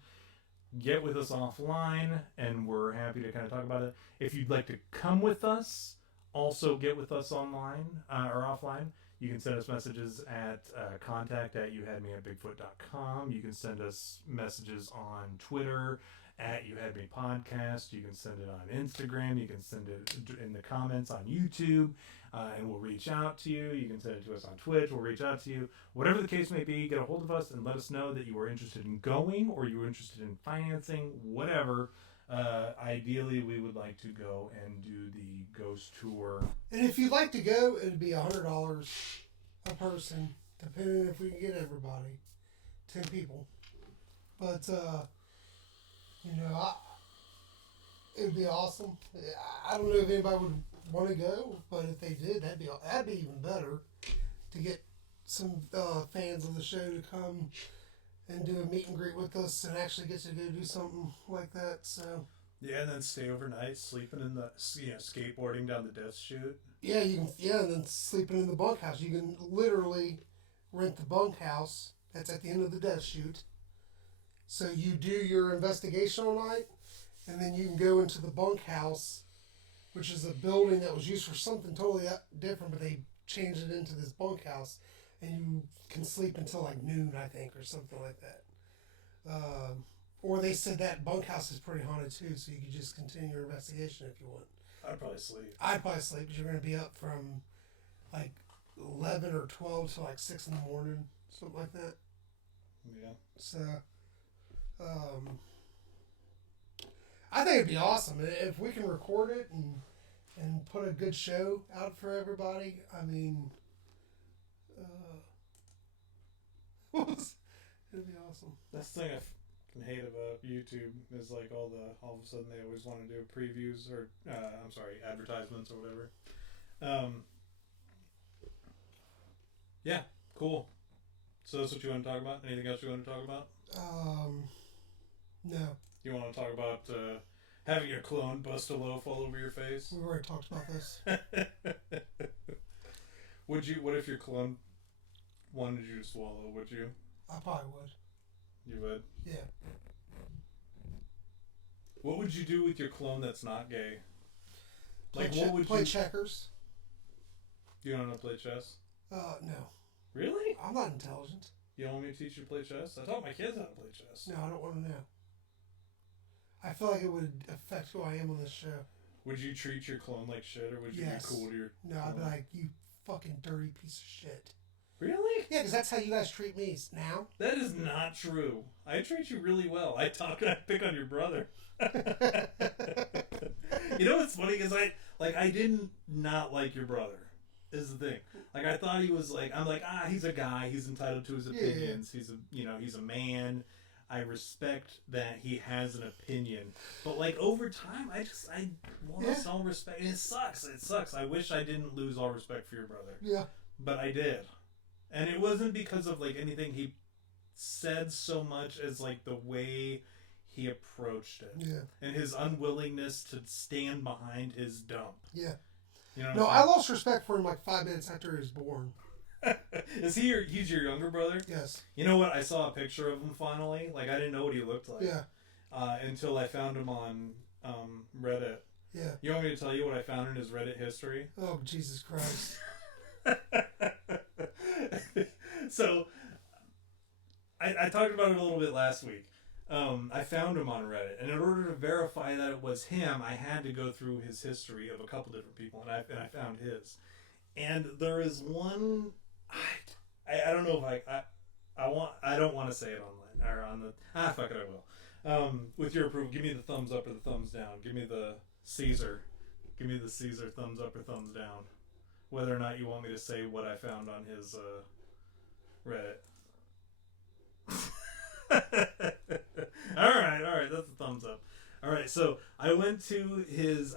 get with us offline, and we're happy to kind of talk about it. If you'd like to come with us, also get with us online or offline. You can send us messages at contact@youhadmeatbigfoot.com. You can send us messages on Twitter @YouHadMePodcast. You can send it on Instagram. You can send it in the comments on YouTube, and we'll reach out to you. You can send it to us on Twitch. We'll reach out to you. Whatever the case may be, get a hold of us and let us know that you are interested in going or you are interested in financing, whatever. Ideally, we would like to go and do the ghost tour. And if you'd like to go, it'd be $100 a person, depending if we can get everybody. 10 people. But, it'd be awesome. I don't know if anybody would want to go, but if they did, that'd be even better to get some fans of the show to come and do a meet and greet with us and actually get to go do something like that. So yeah, and then stay overnight, sleeping in the skateboarding down the death chute. Yeah, you can. Yeah, and then sleeping in the bunkhouse. You can literally rent the bunkhouse that's at the end of the death chute. So you do your investigation all night, and then you can go into the bunkhouse, which is a building that was used for something totally different, but they changed it into this bunkhouse, and you can sleep until like noon, I think, or something like that. Or they said that bunkhouse is pretty haunted too, so you could just continue your investigation if you want. I'd probably sleep. Because you're going to be up from like 11 or 12 to like 6 in the morning, something like that. Yeah. So, I think it'd be awesome if we can record it and put a good show out for everybody. I mean, it'd be awesome. That's the thing I hate about YouTube is like all of a sudden they always want to do previews or advertisements or whatever. Yeah, cool. So that's what you want to talk about? Anything else you want to talk about? No. You want to talk about having your clone bust a loaf all over your face? We've already talked about this. What if your clone wanted you to swallow? Would you? I probably would. You would? Yeah. What would you do with your clone that's not gay? Like, play checkers? You don't know how to play chess? No. Really? I'm not intelligent. You don't want me to teach you to play chess? I taught my kids how to play chess. No, I don't want to know. I feel like it would affect who I am on this show. Would you treat your clone like shit, or would you be cool to your No, clone? I'd be like, you fucking dirty piece of shit. Really? Yeah, because that's how you guys treat me now. That is not true. I treat you really well. I pick on your brother. You know what's funny? Because I didn't not like your brother. Is the thing. Like, I thought he was like, I'm like, he's a guy. He's entitled to his opinions. Yeah. He's a man. I respect that he has an opinion. But like over time, I lost all respect. And it sucks. It sucks. I wish I didn't lose all respect for your brother. Yeah. But I did. And it wasn't because of like anything he said so much as like the way he approached it. Yeah. And his unwillingness to stand behind his dump. Yeah. You know no, I lost respect for him like 5 minutes after he was born. Is he's your younger brother? Yes. You know what? I saw a picture of him finally. Like, I didn't know what he looked like. Yeah. Until I found him on Reddit. Yeah. You want me to tell you what I found in his Reddit history? Oh, Jesus Christ. So I talked about it a little bit last week. I found him on Reddit, and in order to verify that it was him, I had to go through his history of a couple different people, and I found his. And there is one. I don't know if I don't want to say it online or on the fuck it, I will. With your approval, give me the thumbs up or the thumbs down. Give me the Caesar thumbs up or thumbs down. Whether or not you want me to say what I found on his Reddit. all right, that's a thumbs up. All right, so I went to his.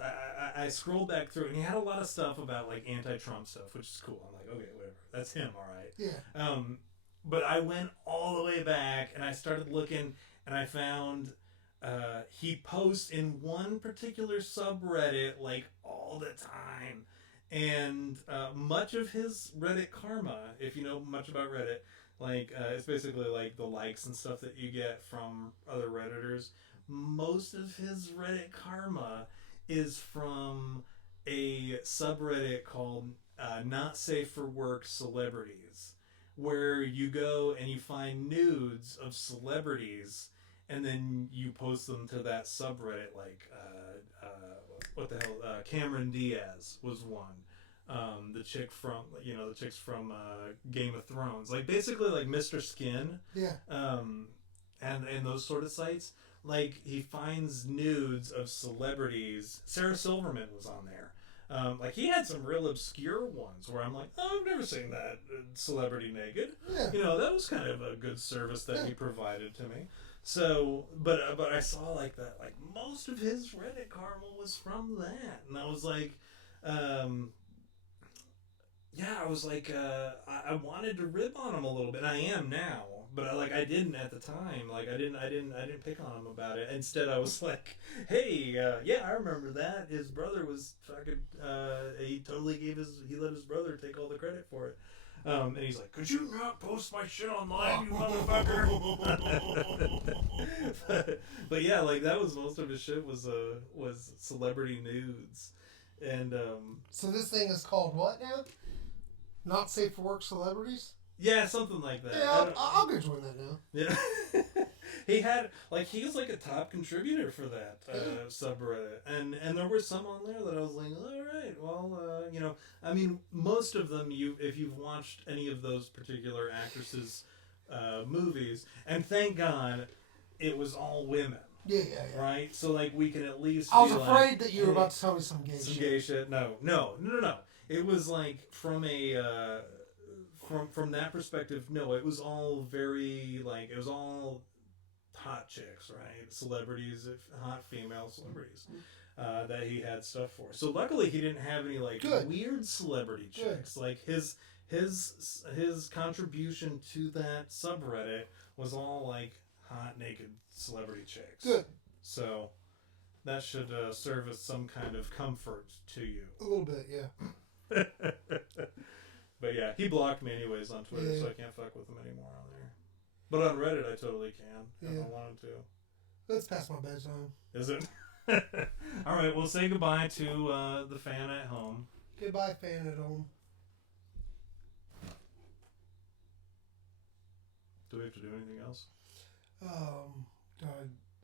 I scrolled back through, and he had a lot of stuff about like anti-Trump stuff, which is cool. I'm like, okay, whatever, that's him, all right. Yeah. But I went all the way back, and I started looking, and I found he posts in one particular subreddit like all the time, and much of his Reddit karma, if you know much about Reddit, like it's basically like the likes and stuff that you get from other Redditors. Most of his Reddit karma is from a subreddit called Not Safe for Work Celebrities, where you go and you find nudes of celebrities and then you post them to that subreddit. Like what the hell, Cameron Diaz was one. The chicks from Game of Thrones, like basically like Mr. Skin, Yeah. And those sort of sites. Like he finds nudes of celebrities. Sarah Silverman was on there. Like he had some real obscure ones where I'm like, oh, I've never seen that celebrity naked. Yeah. You know, that was kind of a good service that he provided to me. So, but I saw like that, like most of his Reddit karma was from that, and I was like, yeah, I was like, I wanted to rib on him a little bit. I am now, but I didn't at the time. Like I didn't pick on him about it. Instead, I was like, hey, yeah, I remember that. His brother was fucking. He let his brother take all the credit for it. And he's like, could you not post my shit online, you motherfucker? but yeah, like that was most of his shit was celebrity nudes, and So this thing is called what now? Not Safe for Work Celebrities? yeah, something like that. Yeah, I'll go join that now. Yeah. he was like a top contributor for that subreddit, and there were some on there that I was like, all right, well, you know, I mean, most of them, if you've watched any of those particular actresses' movies, and thank God, it was all women. Yeah. Right, so like we can at least. I was be afraid like, that you were about to tell me some gay some shit. gay shit. No. It was like from a from that perspective. No, it was all very like it was all hot chicks, right? Celebrities, hot female celebrities that he had stuff for. So luckily he didn't have any like weird celebrity chicks. Like his contribution to that subreddit was all like hot naked celebrity chicks. Good. So that should serve as some kind of comfort to you. A little bit, yeah. But yeah, he blocked me anyways on Twitter, so I can't fuck with him anymore on there. But on Reddit, I totally can if I wanted to. That's past my bedtime. Is it? All right, well, say goodbye to the fan at home. Goodbye, fan at home. Do we have to do anything else? God,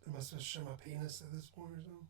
am I supposed to show my penis at this point or something?